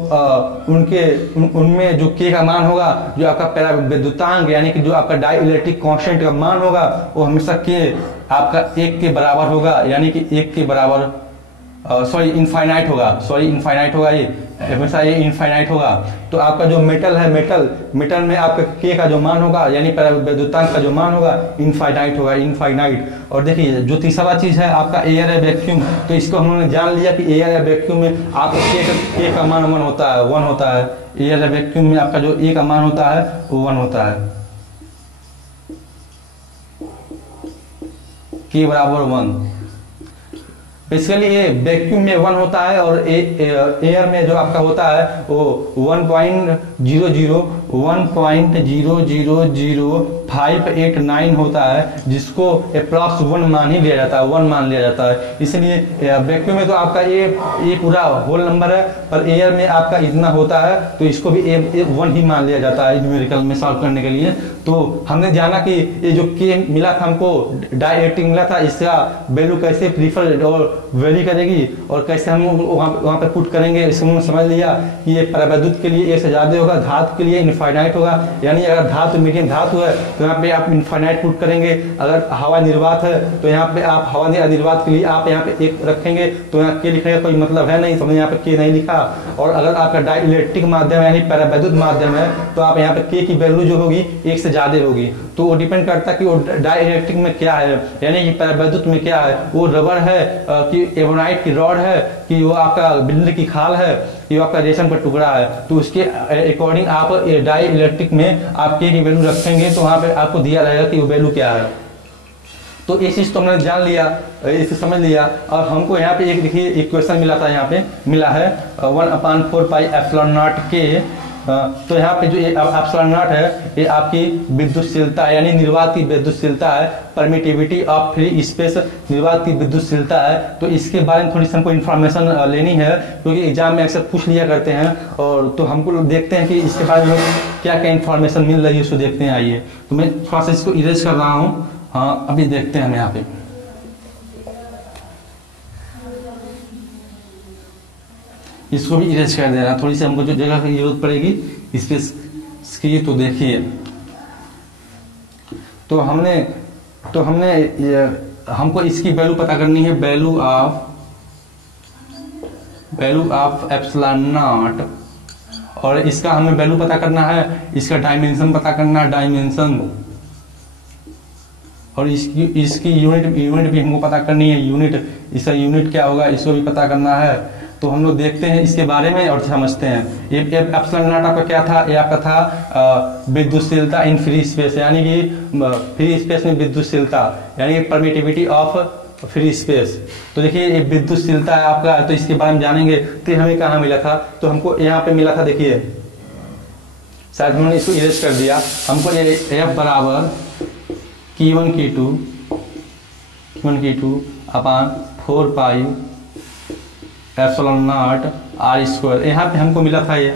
उनमें जो के का मान होगा, जो आपका परावैद्युतांक यानी कि जो आपका डाई इलेक्ट्रिक कांस्टेंट का मान होगा, वो हमेशा के आपका 1 के बराबर होगा, यानी कि 1 के बराबर इनफाइनाइट होगा, ये हमेशा ये इनफाइनाइट होगा। तो आपका जो मेटल है, मेटल में आपका के का जो मान होगा यानी परावैद्युतांक का जो मान होगा इनफाइनाइट। और देखिए जो तीसरा चीज है आपका एयर है, वैक्यूम। तो इसको हम लोगों ने जान लिया कि एयर है वैक्यूम में आपका के का मान 1 होता है। एयर है वैक्यूम में आपका जो ए का मान होता है वो 1 होता है, के बराबर 1। बेसिकली ये वैक्यूम में 1 होता है और एयर में जो आपका होता है वो 1.00589 होता है, जिसको अप्रॉक्स 1 मान ही लिया जाता है, इसलिए वैक्यूम में तो आपका ये पूरा होल नंबर है, पर एयर में आपका इतना होता है, तो इसको भी 1 ही मान लिया जाता है न्यूमेरिकल में सॉल्व करने के लिए। तो हमने जाना कि ये जो के मिला था हमको, डाई इलेक्ट्रिक मिला था, इसका वैल्यू कैसे प्रीफर और वेरी करेगी और कैसे हम वहाँ पे पुट करेंगे, इसको हमने समझ लिया कि ये परावैद्युत के लिए 1 से ज़्यादा होगा, धातु के लिए इनफाइनाइट होगा, यानी अगर धातु मीडियम धातु है तो यहाँ पे आप इनफाइनाइट पुट करेंगे। अगर हवा निर्वात है तो यहाँ पे आप हवा निर्वात के लिए आप यहाँ पे 1 रखेंगे, तो यहाँ के लिखने का कोई मतलब है नहीं, तो हमने यहाँ पे के नहीं लिखा। और अगर आपका डाई इलेक्ट्रिक माध्यम यानी परावैद्युत माध्यम है तो आप यहाँ पे के की वैल्यू जो होगी 1 से ज़्यादा होगी। तो वो डिपेंड करता है कि वो डाई इलेक्ट्रिक में क्या है, यानी कि परावैद्युत में क्या है, वो रबर है कि एबोनाइट की रॉड है, कि वो आपका बिजली की खाल है, ये आपका रेशम का टुकड़ा है। तो उसके अकॉर्डिंग आप डाई इलेक्ट्रिक में आप के की वैल्यू रखेंगे, तो वहाँ पे आपको दिया रहेगा कि वो वैल्यू क्या है। तो ये चीज़ तो हमने जान लिया, इसे समझ लिया। और हमको यहाँ पे एक देखिए एक क्वेश्चन मिला था, यहाँ पे मिला है 1/4 पाई एप्सिलॉन नॉट के। तो यहाँ पे जो एप्सिलॉन नॉट है ये आपकी विद्युतशीलता यानी निर्वात की विद्युतशीलता है, परमिटिविटी ऑफ फ्री स्पेस निर्वात की विद्युतशीलता है। तो इसके बारे में थोड़ी सी हमको इन्फॉर्मेशन लेनी है, क्योंकि एग्जाम में अक्सर पूछ लिया करते हैं, और तो हमको देखते हैं कि इसके बारे में क्या क्या इन्फॉर्मेशन मिल रही है, उसको देखते हैं। आइए, तो मैं थोड़ा सा इसको इरेज कर रहा हूँ। हाँ, अभी देखते हैं हम यहाँ पे। इसको भी इरेज कर देना, थोड़ी सी हमको जो जगह की जरूरत पड़ेगी स्पेस की। तो देखिए, तो हमने हमको इसकी वैल्यू पता करनी है, वैल्यू ऑफ एप्सिलॉन नॉट, और इसका हमें वैल्यू पता करना है, इसका डायमेंशन पता करना है, डायमेंशन और इसकी यूनिट भी हमको पता करनी है। यूनिट, इसका यूनिट क्या होगा इसको भी पता करना है। तो हम लोग देखते हैं इसके बारे में और समझते हैं। ये एप्सिलॉन नॉट आपका क्या था? ये आपका था विद्युतशीलता इन फ्री स्पेस, यानी कि फ्री स्पेस में विद्युतशीलता, यानी कि परमिटिविटी ऑफ फ्री स्पेस। तो देखिए ये विद्युतशीलता है आपका, तो इसके बारे में जानेंगे। तो हमें कहाँ मिला था? तो हमको यहाँ पे मिला था, देखिए शायद हमने इसको इरेज कर दिया। हमको ये F बराबर Q1 Q2 upon 4 pi epsilon naught R square, यहाँ पे हमको मिला था। ये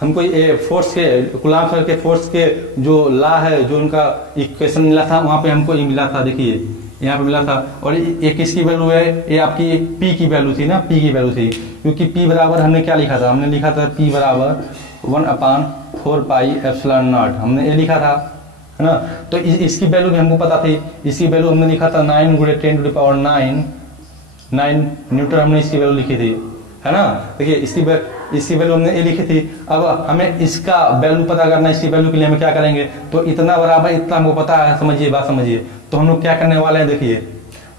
हमको ये फोर्स के कूलॉम सर के फोर्स के जो लॉ है, जो उनका इक्वेशन मिला था, वहाँ पे हमको ये मिला था। देखिए यहाँ पे मिला था। और ये किसकी वैल्यू है? ये आपकी P की वैल्यू थी ना, P की वैल्यू थी। क्योंकि P बराबर हमने क्या लिखा था? हमने लिखा था P बराबर 1/4 पाई एप्सिलॉन नॉट, हमने ये लिखा था, है ना। तो इसकी वैल्यू भी हमको पता थी। इसकी वैल्यू हमने लिखा था 9 × 10⁹ न्यूटन, हमने इसकी वैल्यू लिखी थी, है ना। देखिए इसकी वैल्यू हमने ये लिखी थी। अब हमें इसका वैल्यू पता करना है। इसकी वैल्यू के लिए हम क्या करेंगे? तो इतना बराबर इतना हमको पता है, समझिए बात समझिए। तो हम लोग क्या करने वाले हैं? देखिए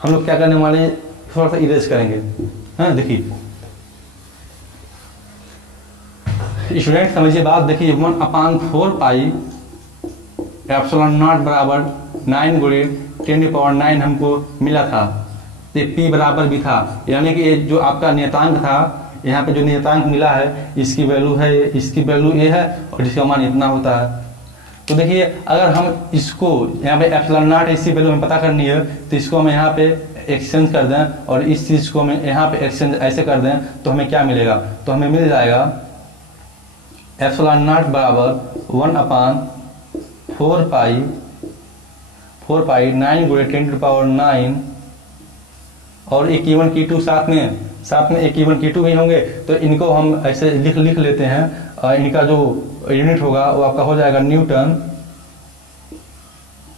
हम लोग क्या करने वाले हैं, थोड़ा सा इरेज करेंगे, हाँ। देखिए स्टूडेंट समझिए बात। देखिए 1/4 पाई एप्सिलॉन नॉट बराबर 9 × 10⁹ हमको मिला था। ये P बराबर भी था, यानी कि ये जो आपका नियतांक था, यहाँ पे जो नियतांक मिला है, इसकी वैल्यू है, इसकी वैल्यू ये है, और इसका मान इतना होता है। तो देखिए अगर हम इसको यहाँ पे एप्सिलॉन नॉट इसकी वैल्यू हमें पता करनी है, तो इसको हम यहाँ पे एक्सचेंज कर दें और इस चीज को हमें यहाँ पे एक्सचेंज ऐसे कर दें, तो हमें क्या मिलेगा? तो हमें मिल जाएगा एप्सिलॉन नॉट बराबर 1/4 पाई 9 × 10⁹ और एक Q1 Q2 साथ में एक Q1 Q2 भी होंगे। तो इनको हम ऐसे लिख लेते हैं। इनका जो यूनिट होगा वो आपका हो जाएगा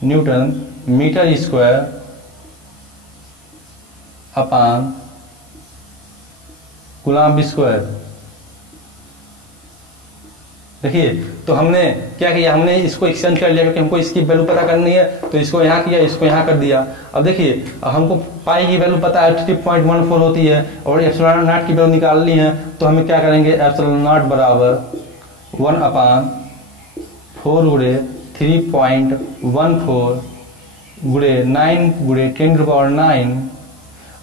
newton metre square upon coulomb square. देखिए तो हमने क्या किया? हमने इसको एक्सचेंज कर लिया, क्योंकि हमको इसकी वैल्यू पता करनी है। तो इसको यहाँ किया, इसको यहाँ कर दिया। अब देखिए हमको पाई की वैल्यू पता है 3.14 होती है, और एप्सिलॉन नॉट की वैल्यू निकालनी है। तो हमें क्या करेंगे? एप्सिलॉन नॉट बराबर 1/4 × 3.14 × 9 × 10⁹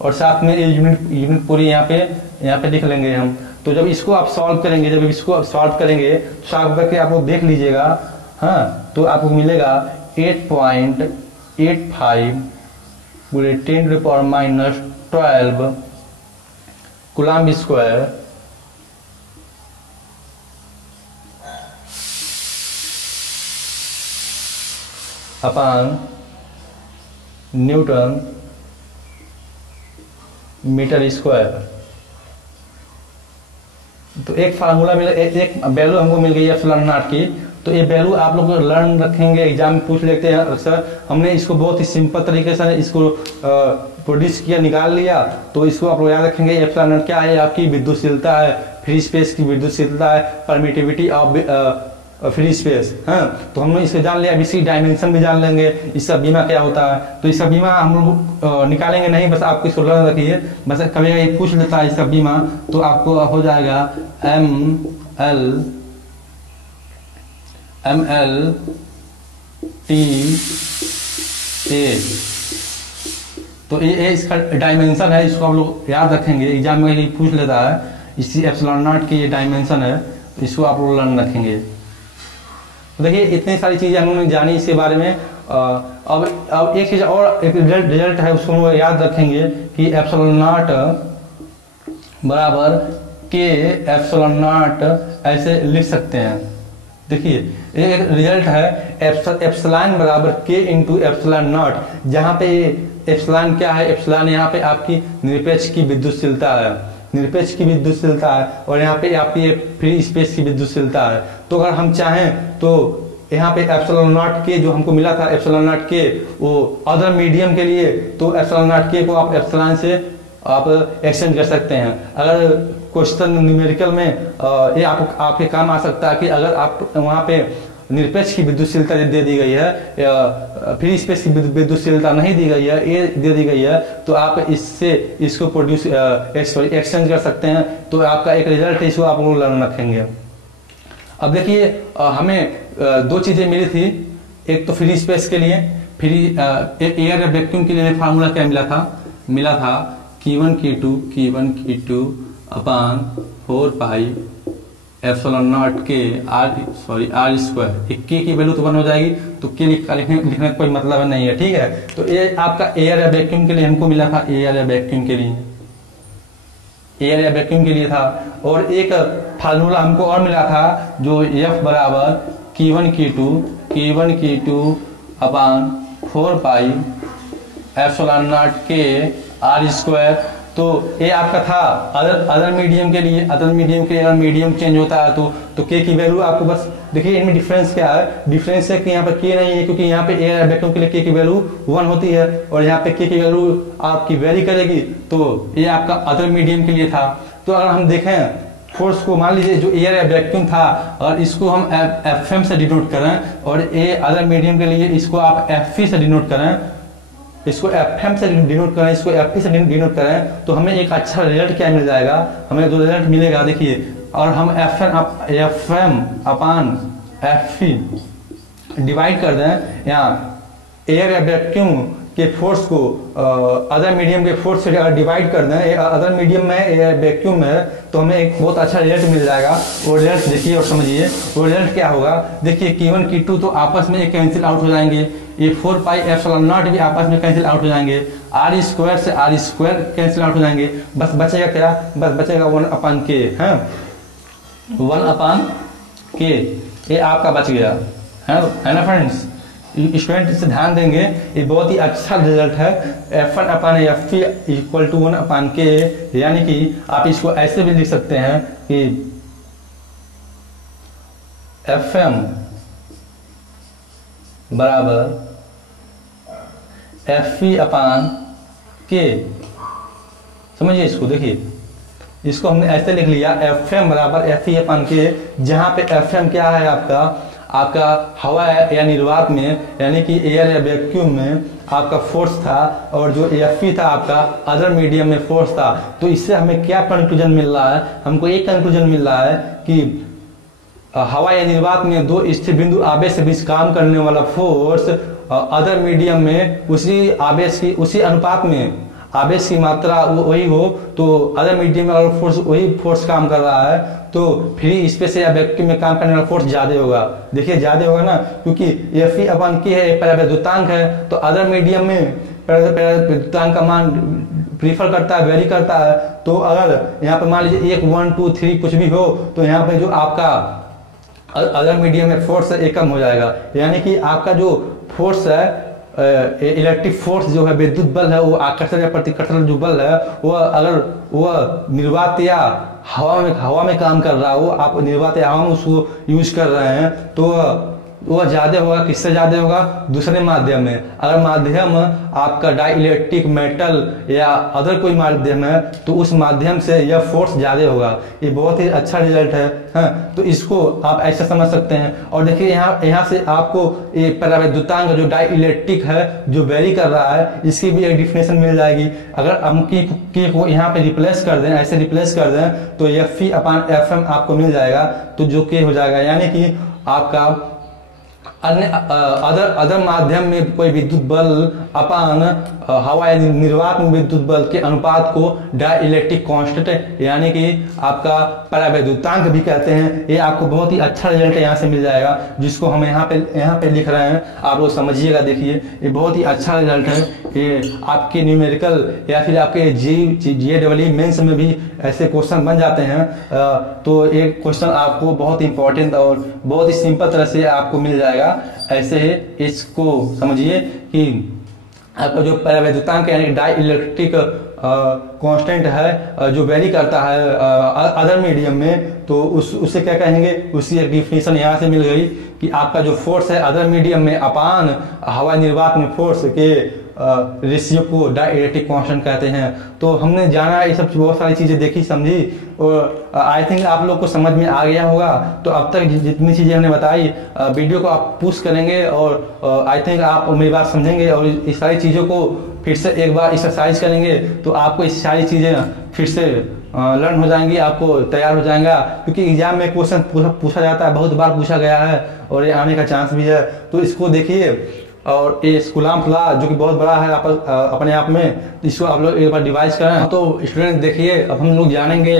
और साथ में ये यूनिट पूरी यहाँ पे लिख लेंगे हम। तो जब इसको आप सॉल्व करेंगे, तो सॉल्व करके आप लोग देख लीजिएगा, हाँ। तो आपको मिलेगा 8.85 × 10⁻12 coulomb square upon newton metre square. तो एक फार्मूला मिला, एक वैल्यू हमको मिल गई एप्सिलॉन नॉट की। तो ये वैल्यू आप लोग लर्न रखेंगे, एग्जाम में पूछ लेते हैं अक्सर। हमने इसको बहुत ही सिंपल तरीके से इसको प्रोड्यूस किया, निकाल लिया। तो इसको आप लोग याद रखेंगे। एप्सिलॉन नॉट क्या है? आपकी विद्युतशीलता है, फ्री स्पेस की विद्युतशीलता है, परमिटिविटी ऑफ फ्री स्पेस, हाँ। तो हमने इसको जान लिया। अब इसकी डायमेंशन भी जान लेंगे, इसका बीमा क्या होता है। तो इसका बीमा हम लोग निकालेंगे नहीं, बस आपको इसको लर्न रखिए। बस कभी ये पूछ लेता है इसका बीमा, तो आपको हो जाएगा ML/T/A। तो ये इसका डायमेंशन है, इसको आप लोग याद रखेंगे। एग्जाम में ये पूछ लेता है, इसी एप्सिलॉन नॉट की ये डायमेंशन है, तो इसको आप लोग लर्न रखेंगे। तो देखिए इतनी सारी चीजें हम लोगों ने जानी इसके बारे में। अब एक चीज और, एक रिजल्ट है, उसको हम लोग याद रखेंगे कि एप्सिलॉन नॉट बराबर K एप्सिलॉन नॉट ऐसे लिख सकते हैं। देखिए एक रिजल्ट है, एप्सिलॉन बराबर K × एप्सिलॉन नॉट, जहाँ पे एप्सिलॉन क्या है? एप्सिलॉन यहाँ पे आपकी निरपेक्ष की विद्युतशीलता है, और यहाँ पे आपकी फ्री स्पेस की विद्युतशीलता है। तो अगर हम चाहें तो यहाँ पे एप्सिलॉन नॉट के जो हमको मिला था, एप्सिलॉन नॉट के वो अदर मीडियम के लिए, तो एप्सिलॉन नॉट के को आप एप्सिलॉन से आप एक्सचेंज कर सकते हैं। अगर क्वेश्चन न्यूमेरिकल में ये आपके काम आ सकता है कि अगर आप वहाँ पे निरपेक्ष की विद्युतशीलता दे दी गई है, फ्री स्पेस की विद्युतशीलता नहीं दी गई है, ए दे दी गई है, तो आप इससे इसको प्रोड्यूस एक्सचेंज कर सकते हैं। तो आपका एक रिजल्ट है, इसको आप लोग लर्न रखेंगे। अब देखिए हमें दो चीजें मिली थी, एक तो फ्री स्पेस के लिए, फ्री एयर या वैक्यूम के लिए फार्मूला क्या मिला था Q1 Q2 upon 4 pi epsilon not के आर स्क्वायर। के की वैल्यू तो 1 हो जाएगी, तो के लिखने का कोई मतलब नहीं है, ठीक है। तो ये आपका एयर या वैक्यूम के लिए हमको मिला था, एयर या वैक्यूम के लिए था। और एक फार्मूला हमको और मिला था जो F बराबर Q1 Q2 upon 4 pi epsilon not के आर स्क्वायर। तो ये आपका था अदर मीडियम के लिए। अदर मीडियम के लिए अगर मीडियम चेंज होता है तो के की वैल्यू आपको बस देखिए इनमें डिफरेंस क्या है। डिफरेंस है कि यहाँ पर के नहीं है, क्योंकि यहाँ पे एयर वैक्यूम के लिए के की वैल्यू 1 होती है और यहाँ पे के की वैल्यू आपकी वेरी करेगी। तो ये आपका अदर मीडियम के लिए था। तो अगर हम देखें फोर्स को, मान लीजिए जो एयर या वैक्यूम था और इसको हम एफएम से डिनोट करें और ये अदर मीडियम के लिए इसको आप एफई से डिनोट करें, इसको एफएम से डिनोट करें, इसको एफई से डिनोट करें, तो हमें एक अच्छा रिजल्ट क्या मिल जाएगा। हमें जो रिजल्ट मिलेगा देखिए, और हम एफएम अपान एफई डिवाइड कर दें यहाँ एयर या वैक्यूम के फोर्स को अदर मीडियम के फोर्स से अगर डिवाइड कर दें, अदर मीडियम में या वैक्यूम में, तो हमें एक बहुत अच्छा रिजल्ट मिल जाएगा। वो रिजल्ट देखिए और समझिए वो रिजल्ट क्या होगा। देखिए Q1 Q2 तो आपस में कैंसिल आउट हो जाएंगे, ये 4 पाई एप्सिलॉन नॉट भी आपस में कैंसिल आउट हो जाएंगे, आर स्क्वायर से आर स्क्वायर कैंसिल आउट हो जाएंगे। बस बचेगा क्या, बस बचेगा 1 अपान के, है 1 अपान के, ये आपका बच गया है ना फ्रेंड्स। स्टूडेंट इससे ध्यान देंगे, ये बहुत ही अच्छा रिजल्ट है। F1 upon F equal to 1 upon K, यानी कि आप इसको ऐसे भी लिख सकते हैं कि Fm बराबर Fe अपान के। समझिए इसको, देखिए इसको हमने ऐसे लिख लिया Fm बराबर Fe अपान के, जहां पे Fm क्या है आपका हवा या निर्वात में, यानी कि एयर या वैक्यूम में आपका फोर्स था, और जो Fe था आपका अदर मीडियम में फोर्स था। तो इससे हमें क्या कंक्लूजन मिल रहा है, हमको एक कंक्लूजन मिल रहा है कि हवा या निर्वात में दो स्थिर बिंदु आवेश से बीच काम करने वाला फोर्स अदर मीडियम में उसी अनुपात में आवेश की मात्रा वही हो, तो अदर मीडियम में अगर वही फोर्स काम कर रहा है, तो फ्री स्पेस या वैक्यूम में काम करने वाला फोर्स ज्यादा होगा। देखिए ज्यादा होगा ना, क्योंकि Fe अपान के है, परावैद्युतांक है, तो अदर मीडियम में परावैद्युतांक का मान प्रीफर करता है, वेरी करता है। तो अगर यहाँ पे मान लीजिए 1 1 2 3 कुछ भी हो, तो यहाँ पे जो आपका अदर मीडियम में फोर्स है एक कम हो जाएगा, यानी कि आपका जो फोर्स है इलेक्ट्रिक फोर्स जो है, विद्युत बल है, वो आकर्षण या प्रतिकर्षण जो बल है, वह अगर वह निर्वात या हवा में काम कर रहा हो, आप निर्वात या हवा में उसको यूज कर रहे हैं, तो वह ज्यादा होगा। किससे ज्यादा होगा, दूसरे माध्यम में। अगर माध्यम आपका डाइलेक्ट्रिक मेटल या अदर कोई माध्यम है, तो उस माध्यम से यह फोर्स ज्यादा होगा। ये बहुत ही अच्छा रिजल्ट है, हाँ। तो इसको आप ऐसे समझ सकते हैं। और देखिए यहाँ से आपको ये परावैद्युतांक जो डाइलेक्ट्रिक है, जो वेरी कर रहा है, इसकी भी एक डिफिनेशन मिल जाएगी। अगर हम की को यहाँ पे रिप्लेस कर दें, ऐसे रिप्लेस कर दें, तो Fe अपान Fm आपको मिल जाएगा, तो जो के हो जाएगा, यानी कि आपका अन्य अदर माध्यम में कोई विद्युत बल अपान हवा या निर्वात में विद्युत बल के अनुपात को डाइलेक्ट्रिक कांस्टेंट, यानी कि आपका परावैद्युतांक भी कहते हैं। ये आपको बहुत ही अच्छा रिजल्ट यहाँ से मिल जाएगा, जिसको हम यहाँ पे लिख रहे हैं। आप लोग समझिएगा, देखिए ये बहुत ही अच्छा रिजल्ट है। ये आपके न्यूमेरिकल या फिर आपके GAEE मेंस में भी ऐसे क्वेश्चन बन जाते हैं। तो ये क्वेश्चन आपको बहुत इंपॉर्टेंट और बहुत ही सिंपल तरह से आपको मिल जाएगा। ऐसे इसको समझिए कि आपका जो परावैद्युतांक यानी डाइलेक्ट्रिक कांस्टेंट है, जो वेरी करता है अदर मीडियम में, तो उससे क्या कहेंगे, उसी एक डिफिनेशन यहाँ से मिल गई कि आपका जो फोर्स है अदर मीडियम में अपान हवा निर्वात में फोर्स के रेशियो को डाइलेक्ट्रिक कांस्टेंट कहते हैं। तो हमने जाना ये सब बहुत सारी चीज़ें देखी समझी, और आई थिंक आप लोग को समझ में आ गया होगा। तो अब तक जितनी चीज़ें हमने बताई, वीडियो को आप पुश करेंगे और आई थिंक आप मेरी बात समझेंगे और इस सारी चीज़ों को फिर से एक बार एक्सरसाइज करेंगे तो आपको इस सारी चीज़ें फिर से लर्न हो जाएंगी, आपको तैयार हो जाएगा। क्योंकि एग्जाम में क्वेश्चन पूछा जाता है, बहुत बार पूछा गया है और ये आने का चांस भी है। तो इसको देखिए, और ये कूलम्ब लॉ जो कि बहुत बड़ा है अपने आप में, इसको आप लोग एक बार डिवाइस करें। तो स्टूडेंट देखिए, अब हम लोग जानेंगे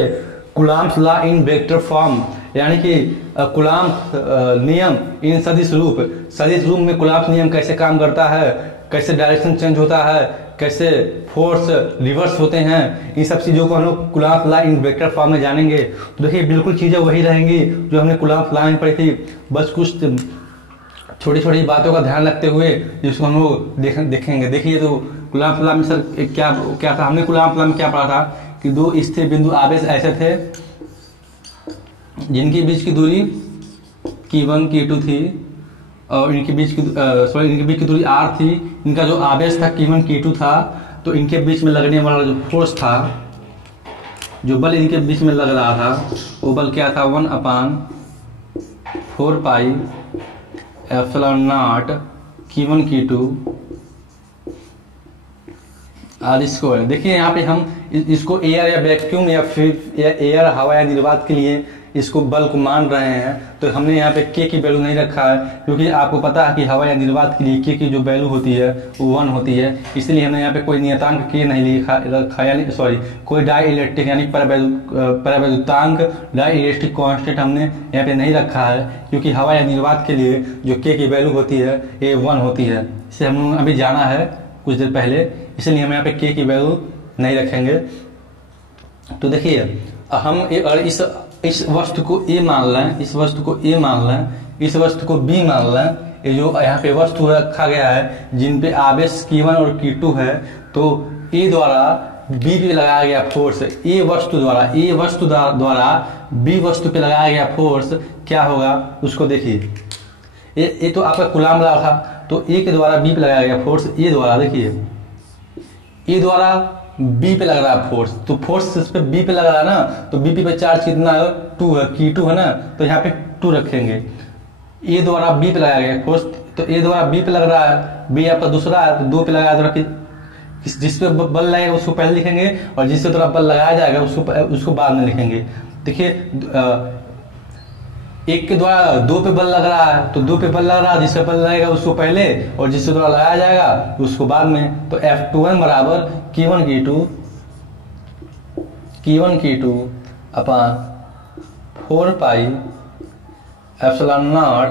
coulomb law in vector form, यानी कि कूलम्ब नियम इन सदिश रूप। सदिश रूप में कूलम्ब नियम कैसे काम करता है, कैसे डायरेक्शन चेंज होता है, कैसे फोर्स रिवर्स होते हैं, इन सब चीज़ों को हम लोग coulomb law in vector form में जानेंगे। तो देखिए बिल्कुल चीज़ें वही रहेंगी जो हमने कूलम्ब लॉ में पढ़ी थी, बस कुछ छोटी छोटी बातों का ध्यान रखते हुए जिसको हम लोग देखेंगे। देखिए तो कूलम्ब लॉ में सर क्या था, हमने कूलम्ब लॉ में क्या पढ़ा था कि दो स्थिर बिंदु आवेश ऐसे थे जिनके बीच की दूरी Q1 Q2 थी और इनके बीच की दूरी R थी। इनका जो आवेश था Q1 Q2 था, तो इनके बीच में लगने वाला जो फोर्स था, जो बल इनके बीच में लग रहा था, वो बल क्या था 1/4 पाई epsilon not Q1 Q2 R square. देखिए यहाँ पे हम इसको एयर या वैक्यूम या फिर एयर हवा या निर्वात के लिए इसको बल को मान रहे हैं। तो हमने यहाँ पे के की वैल्यू नहीं रखा है, क्योंकि आपको पता है कि हवा या निर्वात के लिए के की जो वैल्यू होती है वो 1 होती है। इसलिए हमने यहाँ पे कोई नियतांक के नहीं रखा, यानी सॉरी कोई डाई इलेक्ट्रिक यानी परावैद्युतांक डाई इलेक्ट्रिक कांस्टेंट हमने यहाँ पे नहीं रखा है, क्योंकि हवा या निर्वात के लिए जो के की वैल्यू होती है ये 1 होती है। इसे हम अभी जाना है कुछ देर पहले, इसलिए हम यहाँ पे के की वैल्यू नहीं रखेंगे। तो देखिए हम और इस वस्तु को ए मान लें, इस वस्तु को ए मान लें, इस वस्तु को बी मान लें। ये जो यहाँ पे वस्तु रखा गया है जिन पे आवेश Q1 और Q2 है, तो ए द्वारा बी पे लगाया गया फोर्स, ए वस्तु द्वारा बी वस्तु पे लगाया गया फोर्स क्या होगा उसको देखिए। ये तो आपका कूलम्ब लॉ था, तो ए के द्वारा बी पे लगाया गया फोर्स, ए द्वारा देखिए ए द्वारा बी पे लग रहा है फोर्स, तो फोर्स इस पे बी पे लग रहा है ना, तो बी पे चार्ज कितना है 2 है, Q2 है ना, तो यहाँ पे 2 रखेंगे। ए द्वारा बी पे लगाया गया फोर्स, तो ए द्वारा बी पे लग रहा है, बी आपका दूसरा है, तो 2 पे लगाया द्वारा जिस पे बल लगेगा उसको पहले लिखेंगे और जिससे द्वारा बल लगाया जाएगा उसको बाद में लिखेंगे। देखिए एक के द्वारा 2 पे बल लग रहा है, तो 2 पे बल लग रहा है, जिससे बल लगेगा उसको पहले और जिससे द्वारा लगाया जाएगा उसको बाद में। तो F21 बराबर Q1 Q2 upon 4 pi epsilon not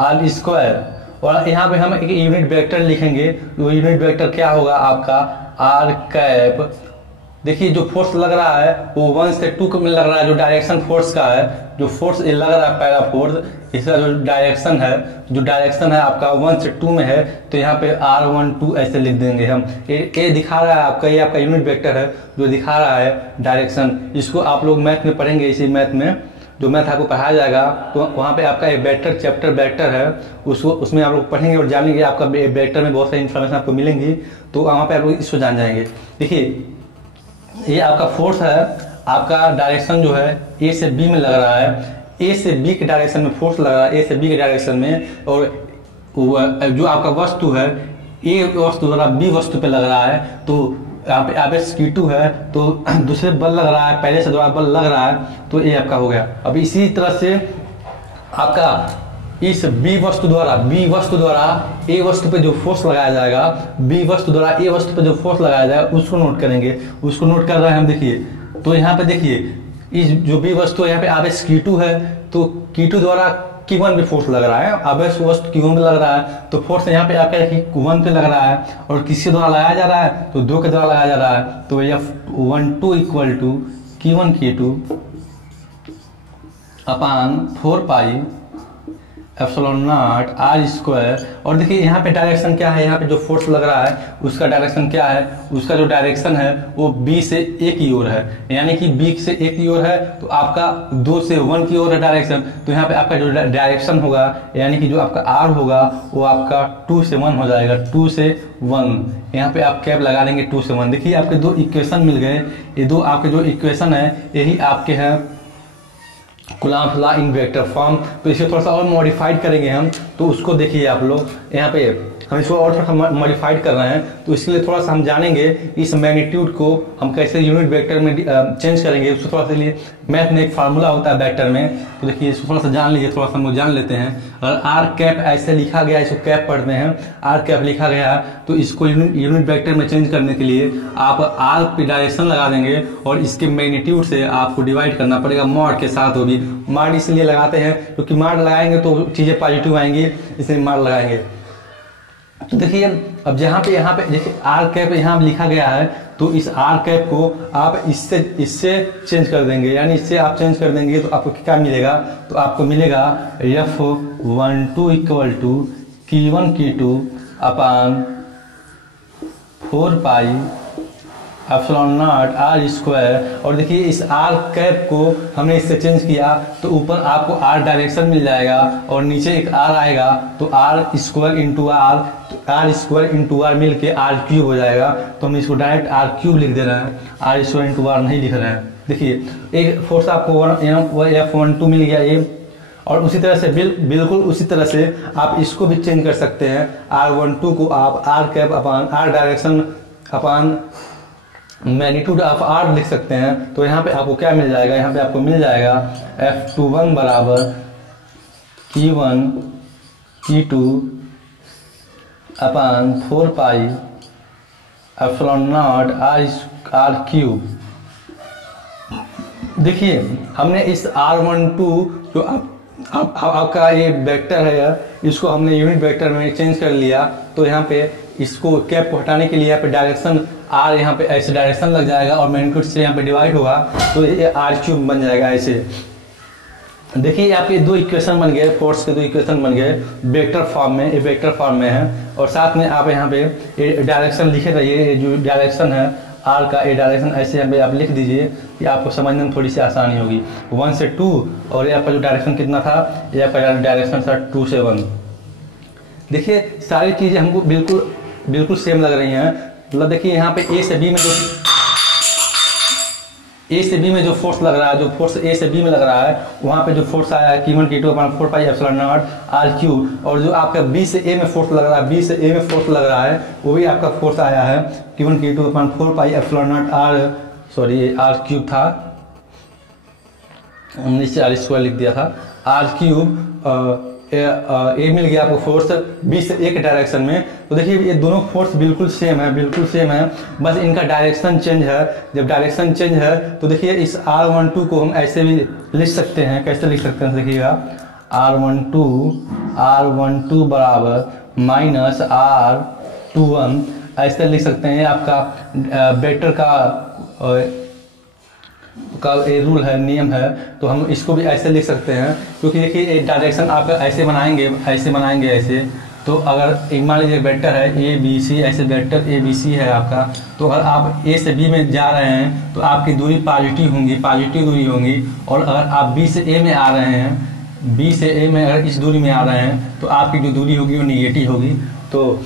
R square. और यहाँ पे हम एक यूनिट वेक्टर लिखेंगे, वो यूनिट वेक्टर क्या होगा आपका R कैप। देखिए जो फोर्स लग रहा है वो 1 से 2 में लग रहा है, जो डायरेक्शन फोर्स का है, जो फोर्स ये लग रहा है पहला फोर्स, इसका जो डायरेक्शन है आपका 1 से 2 में है, तो यहाँ पे R12 ऐसे लिख देंगे हम। ये दिखा रहा है आपका, ये आपका यूनिट वेक्टर है जो दिखा रहा है डायरेक्शन। इसको आप लोग मैथ में पढ़ेंगे, इसी मैथ में जो मैथ आपको पढ़ाया जाएगा, तो वहाँ पे आपका एक वेक्टर चैप्टर वेक्टर है, उसमें आप लोग पढ़ेंगे और जानेंगे। आपका वेक्टर में बहुत सारी इन्फॉर्मेशन आपको मिलेंगी, तो वहाँ पे आप लोग इसको जान जाएंगे। देखिए ये आपका फोर्स है, आपका डायरेक्शन जो है ए से बी में लग रहा है, ए से बी के डायरेक्शन में फोर्स लग रहा है, ए से बी के डायरेक्शन में। और जो आपका वस्तु है ए वस्तु द्वारा बी वस्तु पे लग रहा है, तो यहाँ पे आवेश Q2 है, तो दूसरे बल लग रहा है, पहले से द्वारा बल लग रहा है, तो ये आपका हो गया। अब इसी तरह से आपका इस बी वस्तु द्वारा ए वस्तु पे जो फोर्स लगाया जाएगा, बी वस्तु द्वारा ए वस्तु पे जो फोर्स लगाया जाएगा उसको नोट करेंगे। उसको नोट कर रहे हैं हम। देखिए तो यहाँ पे देखिए इस जो बी वस्तु है यहाँ पे आवेश Q2 है, तो Q2 द्वारा Q1 पे फोर्स लग रहा है, आवेश वस्तु Q1 पे लग रहा है, तो फोर्स यहाँ पे आपका Q1 पे लग रहा है और किसके द्वारा लगाया जा रहा है, तो 2 के द्वारा लगाया जा रहा है। तो F12 equal to Q1 Q2 upon 4 pi epsilon naught R square. और देखिए यहाँ पे डायरेक्शन क्या है, यहाँ पे जो फोर्स लग रहा है उसका डायरेक्शन क्या है, उसका जो डायरेक्शन है वो बी से ए की ओर है, यानी कि बी से ए की ओर है तो आपका 2 से 1 की ओर है डायरेक्शन। तो यहाँ पे आपका जो डायरेक्शन होगा यानी कि जो आपका आर होगा वो आपका 2 से 1 हो जाएगा, 2 से 1। यहाँ पे आप कैप लगा देंगे 2 से 1। देखिए आपके दो इक्वेशन मिल गए, ये दो आपके जो इक्वेशन है यही आपके हैं Coulomb's law in vector form. तो इसे थोड़ा सा और मॉडिफाइड करेंगे हम, तो उसको देखिए आप लोग यहाँ पे हम इसको और थोड़ा सा मॉडिफाइड कर रहे हैं। तो इसके लिए थोड़ा सा हम जानेंगे इस मैग्नीट्यूड को हम कैसे यूनिट वेक्टर में चेंज करेंगे। उसको थोड़ा सा लिए मैथ में एक फार्मूला होता है वेक्टर में, तो देखिए इसको थोड़ा सा जान लीजिए, थोड़ा सा हम जान लेते हैं। अगर आर कैप ऐसे लिखा गया, इसको कैप पढ़ते हैं, आर कैप लिखा गया तो इसको यूनिट वेक्टर में चेंज करने के लिए आप आर पे डायरेक्शन लगा देंगे और इसके मैग्नीट्यूड से आपको डिवाइड करना पड़ेगा, मॉड के साथ होगी। मॉड इसलिए लगाते हैं क्योंकि मॉड लगाएंगे तो चीज़ें पॉजिटिव आएंगी, इसलिए मॉड लगाएंगे। तो देखिए अब यहाँ पे देखिए आर कैप यहाँ लिखा गया है, तो इस आर कैप को आप इससे चेंज कर देंगे, यानी इससे आप चेंज कर देंगे तो आपको क्या मिलेगा, तो आपको मिलेगा F12 equal to Q1 Q2 upon 4 pi epsilon naught R square. और देखिए इस आर कैप को हमने इससे चेंज किया तो ऊपर आपको आर डायरेक्शन मिल जाएगा और नीचे एक आर आएगा तो आर स्क्वायर इंटू आर, तो आर स्क्वायर इंटू आर मिल के आर क्यूब हो जाएगा। तो हम इसको डायरेक्ट आर क्यूब लिख दे रहे हैं, आर स्क्वायर इंटू आर नहीं लिख रहे हैं। देखिए एक फोर्स आपको F12 मिल गया ये, और उसी तरह से बिल्कुल उसी तरह से आप इसको भी चेंज कर सकते हैं। R12 को आप R cap upon R direction upon magnitude of R लिख सकते हैं। तो यहाँ पे आपको क्या मिल जाएगा, यहाँ पे आपको मिल जाएगा F21 बराबर Q1 Q2 upon 4 pi epsilon naught R cube. देखिए हमने इस R12 जो आपका ये वेक्टर है इसको हमने यूनिट वेक्टर में चेंज कर लिया। तो यहाँ पे इसको कैप को हटाने के लिए यहाँ पे डायरेक्शन आर, यहाँ पे ऐसे डायरेक्शन लग जाएगा और मैग्नीट्यूड से यहाँ पे डिवाइड होगा तो ये आर क्यूब बन जाएगा ऐसे। देखिए आपके दो इक्वेशन बन गए, फोर्स के दो इक्वेशन बन गए वेक्टर फॉर्म में, ये वेक्टर फॉर्म में है। और साथ में आप यहाँ पे डायरेक्शन लिखे रहिए, जो डायरेक्शन है आर का ये डायरेक्शन ऐसे यहाँ पे आप लिख दीजिए कि आपको समझने में थोड़ी सी आसानी होगी। 1 से 2 और ये आपका जो डायरेक्शन कितना था, ये आपका डायरेक्शन था 2 से 1। देखिए सारी चीज़ें हमको बिल्कुल सेम लग रही हैं। मतलब देखिए यहाँ पे ए से बी में जो फोर्स लग रहा है, जो फोर्स ए से बी में लग रहा है वहाँ पे जो फोर्स आया है Q1 Q2 upon 4 pi epsilon naught R cube. और जो आपका बी से ए में फोर्स लग रहा है, बी से ए में फोर्स लग रहा है वो भी आपका फोर्स आया है Q1 Q2 upon 4 pi epsilon naught R cube था, हमने इसे आर स्क्वायर लिख दिया था, आर क्यूब। ए मिल गया आपको फोर्स बी से ए के डायरेक्शन में। तो देखिए ये दोनों फोर्स बिल्कुल सेम है, बस इनका डायरेक्शन चेंज है। जब डायरेक्शन चेंज है तो देखिए इस R12 को हम ऐसे भी लिख सकते हैं। कैसे लिख सकते हैं देखिएगा, R12 बराबर माइनस R21 ऐसे लिख सकते हैं। आपका वेक्टर का ये रूल है, नियम है, तो हम इसको भी ऐसे लिख सकते हैं। क्योंकि देखिए डायरेक्शन आपका ऐसे बनाएंगे ऐसे। तो अगर एक मान लीजिए वेक्टर है ए बी सी, ऐसे वेक्टर ए बी सी है आपका, तो अगर आप ए से बी में जा रहे हैं तो आपकी दूरी पॉजिटिव दूरी होंगी। और अगर आप बी से ए में आ रहे हैं, बी से ए में अगर इस दूरी में आ रहे हैं तो आपकी जो दूरी होगी वो निगेटिव होगी। तो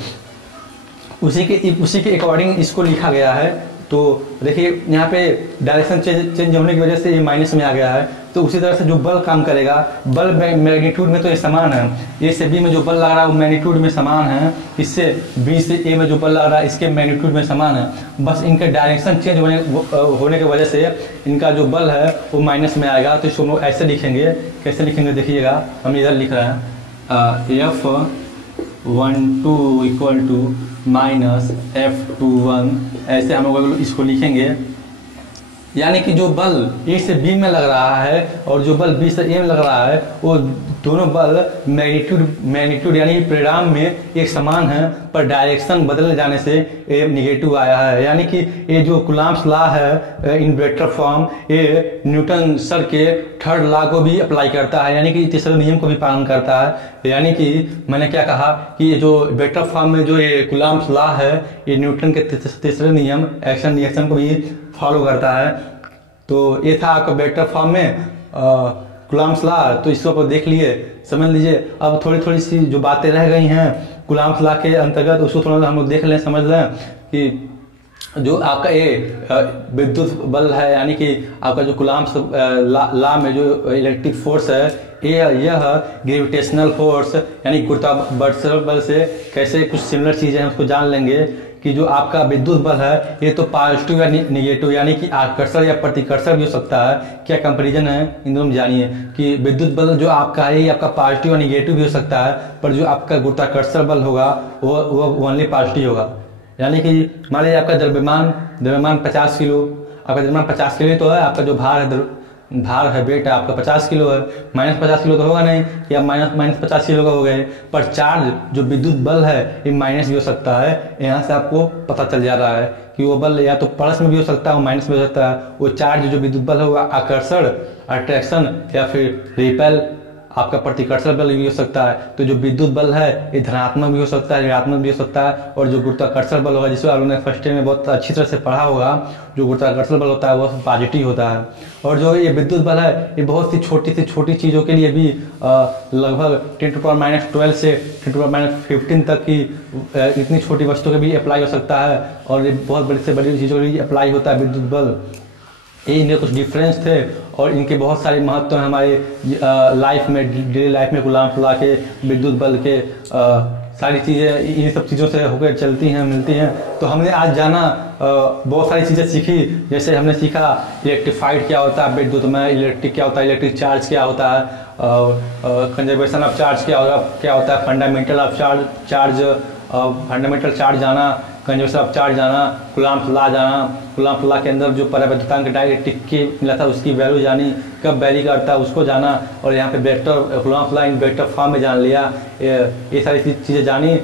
उसी के अकॉर्डिंग इसको लिखा गया है। तो देखिए यहाँ पे डायरेक्शन चेंज होने की वजह से ये माइनस में आ गया है। तो उसी तरह से जो बल काम करेगा, बल मैग्नीट्यूड में तो ये समान है, ए से बी में जो बल लग रहा है वो मैग्नीट्यूड में समान है, इससे बी से ए में जो बल लग रहा है इसके मैग्नीट्यूड में समान है। बस इनके डायरेक्शन चेंज होने की वजह से इनका जो बल है वो माइनस में आएगा। तो इसको हम लोग ऐसे लिखेंगे, कैसे लिखेंगे देखिएगा, हम इधर लिख रहे हैं F12 equal to minus F21 ऐसे हम लोग इसको लिखेंगे। यानी कि जो बल ए से बी में लग रहा है और जो बल बी से ए में लग रहा है वो दोनों बल मैग्नीट्यूड यानी परिणाम में एक समान है, पर डायरेक्शन बदलने जाने से ये निगेटिव आया है। यानी कि ये जो कूलम्ब्स लॉ है इन वेक्टर फॉर्म, ये न्यूटन सर के थर्ड लॉ को भी अप्लाई करता है, यानी कि तीसरे नियम को भी पालन करता है। यानी कि मैंने क्या कहा कि ये जो वेक्टर फॉर्म में जो ये कूलम्ब्स लॉ है, ये न्यूटन के तीसरे नियम एक्शन रिएक्शन को भी फॉलो करता है। तो ये था आपका वेक्टर फॉर्म में कूलम्ब्स लॉ। तो इसको आप देख लिए, समझ लीजिए। अब थोड़ी थोड़ी सी जो बातें रह गई हैं कूलम्ब्स लॉ के अंतर्गत, उसको थोड़ा हम लोग देख लें, समझ लें कि जो आपका ये विद्युत बल है, यानी कि आपका जो कूलम्ब्स लॉ में जो इलेक्ट्रिक फोर्स है, यह ग्रेविटेशनल फोर्स यानी गुरुत्वाकर्षण बल से कैसे कुछ सिमिलर चीज़ें हैं उसको जान लेंगे। कि जो आपका विद्युत बल है ये तो पॉजिटिव या निगेटिव यानी कि आकर्षण या प्रतिकर्षण भी हो सकता है। क्या कंपैरिजन है इन दोनों में जानिए कि विद्युत बल जो आपका है ये आपका पॉजिटिव या निगेटिव भी हो सकता है, पर जो आपका गुरुत्वाकर्षण बल होगा वो ओनली पॉजिटिव होगा। यानी कि मान लीजिए आपका द्रव्यमान 50 किलो, आपका द्रव्यमान 50 किलो तो है, आपका जो भार है वेट है आपका 50 किलो है, -50 किलो तो होगा नहीं कि आप माइनस 50 किलो का हो गए। पर चार्ज जो विद्युत बल है ये माइनस भी हो सकता है। यहाँ से आपको पता चल जा रहा है कि वो बल या तो प्लस में भी हो सकता है और माइनस में हो सकता है। वो चार्ज जो विद्युत बल है वो आकर्षण, अट्रैक्शन या फिर रिपेल, आपका प्रतिकर्षण बल भी हो सकता है। तो जो विद्युत बल है ये धनात्मक भी हो सकता है, ऋणात्मक भी हो सकता है। और जो गुरुत्वाकर्षण बल होगा, जिसको आप लोगों ने फर्स्ट ईयर में बहुत अच्छी तरह से पढ़ा होगा, जो गुरुत्वाकर्षण बल होता है वो पॉजिटिव होता है। और जो ये विद्युत बल है ये बहुत सी छोटी चीज़ों के लिए भी लगभग 10⁻12 से 10⁻15 तक की इतनी छोटी वस्तु के भी अप्लाई हो सकता है। और ये बहुत बड़ी से बड़ी चीज़ों के लिए अप्लाई होता है विद्युत बल। ये इनके कुछ डिफरेंस थे और इनके बहुत सारे महत्व हैं हमारे लाइफ में, डेली लाइफ में। कूलम्ब्स लॉ के, विद्युत बल के सारी चीज़ें इन सब चीज़ों से होकर चलती हैं, मिलती हैं। तो हमने आज जाना बहुत सारी चीज़ें सीखी। जैसे हमने सीखा इलेक्ट्रीफाइड क्या होता है विद्युत में, इलेक्ट्रिक क्या होता है, इलेक्ट्रिक चार्ज क्या होता है, कंजर्वेशन ऑफ चार्ज क्या होता है, fundamental of charge fundamental charge जाना, कंजर्वेशन ऑफ चार्ज जाना, कूलम्ब्स लॉ जाना, कूलम्ब्स लॉ के अंदर जो परावैद्युतांक डाइलेक्ट्रिक की मिला था उसकी वैल्यू जानी, कब वैरी करता है उसको जाना। और यहाँ पे vector Coulomb's law in vector form में जान लिया। ये सारी चीज़ें जानी।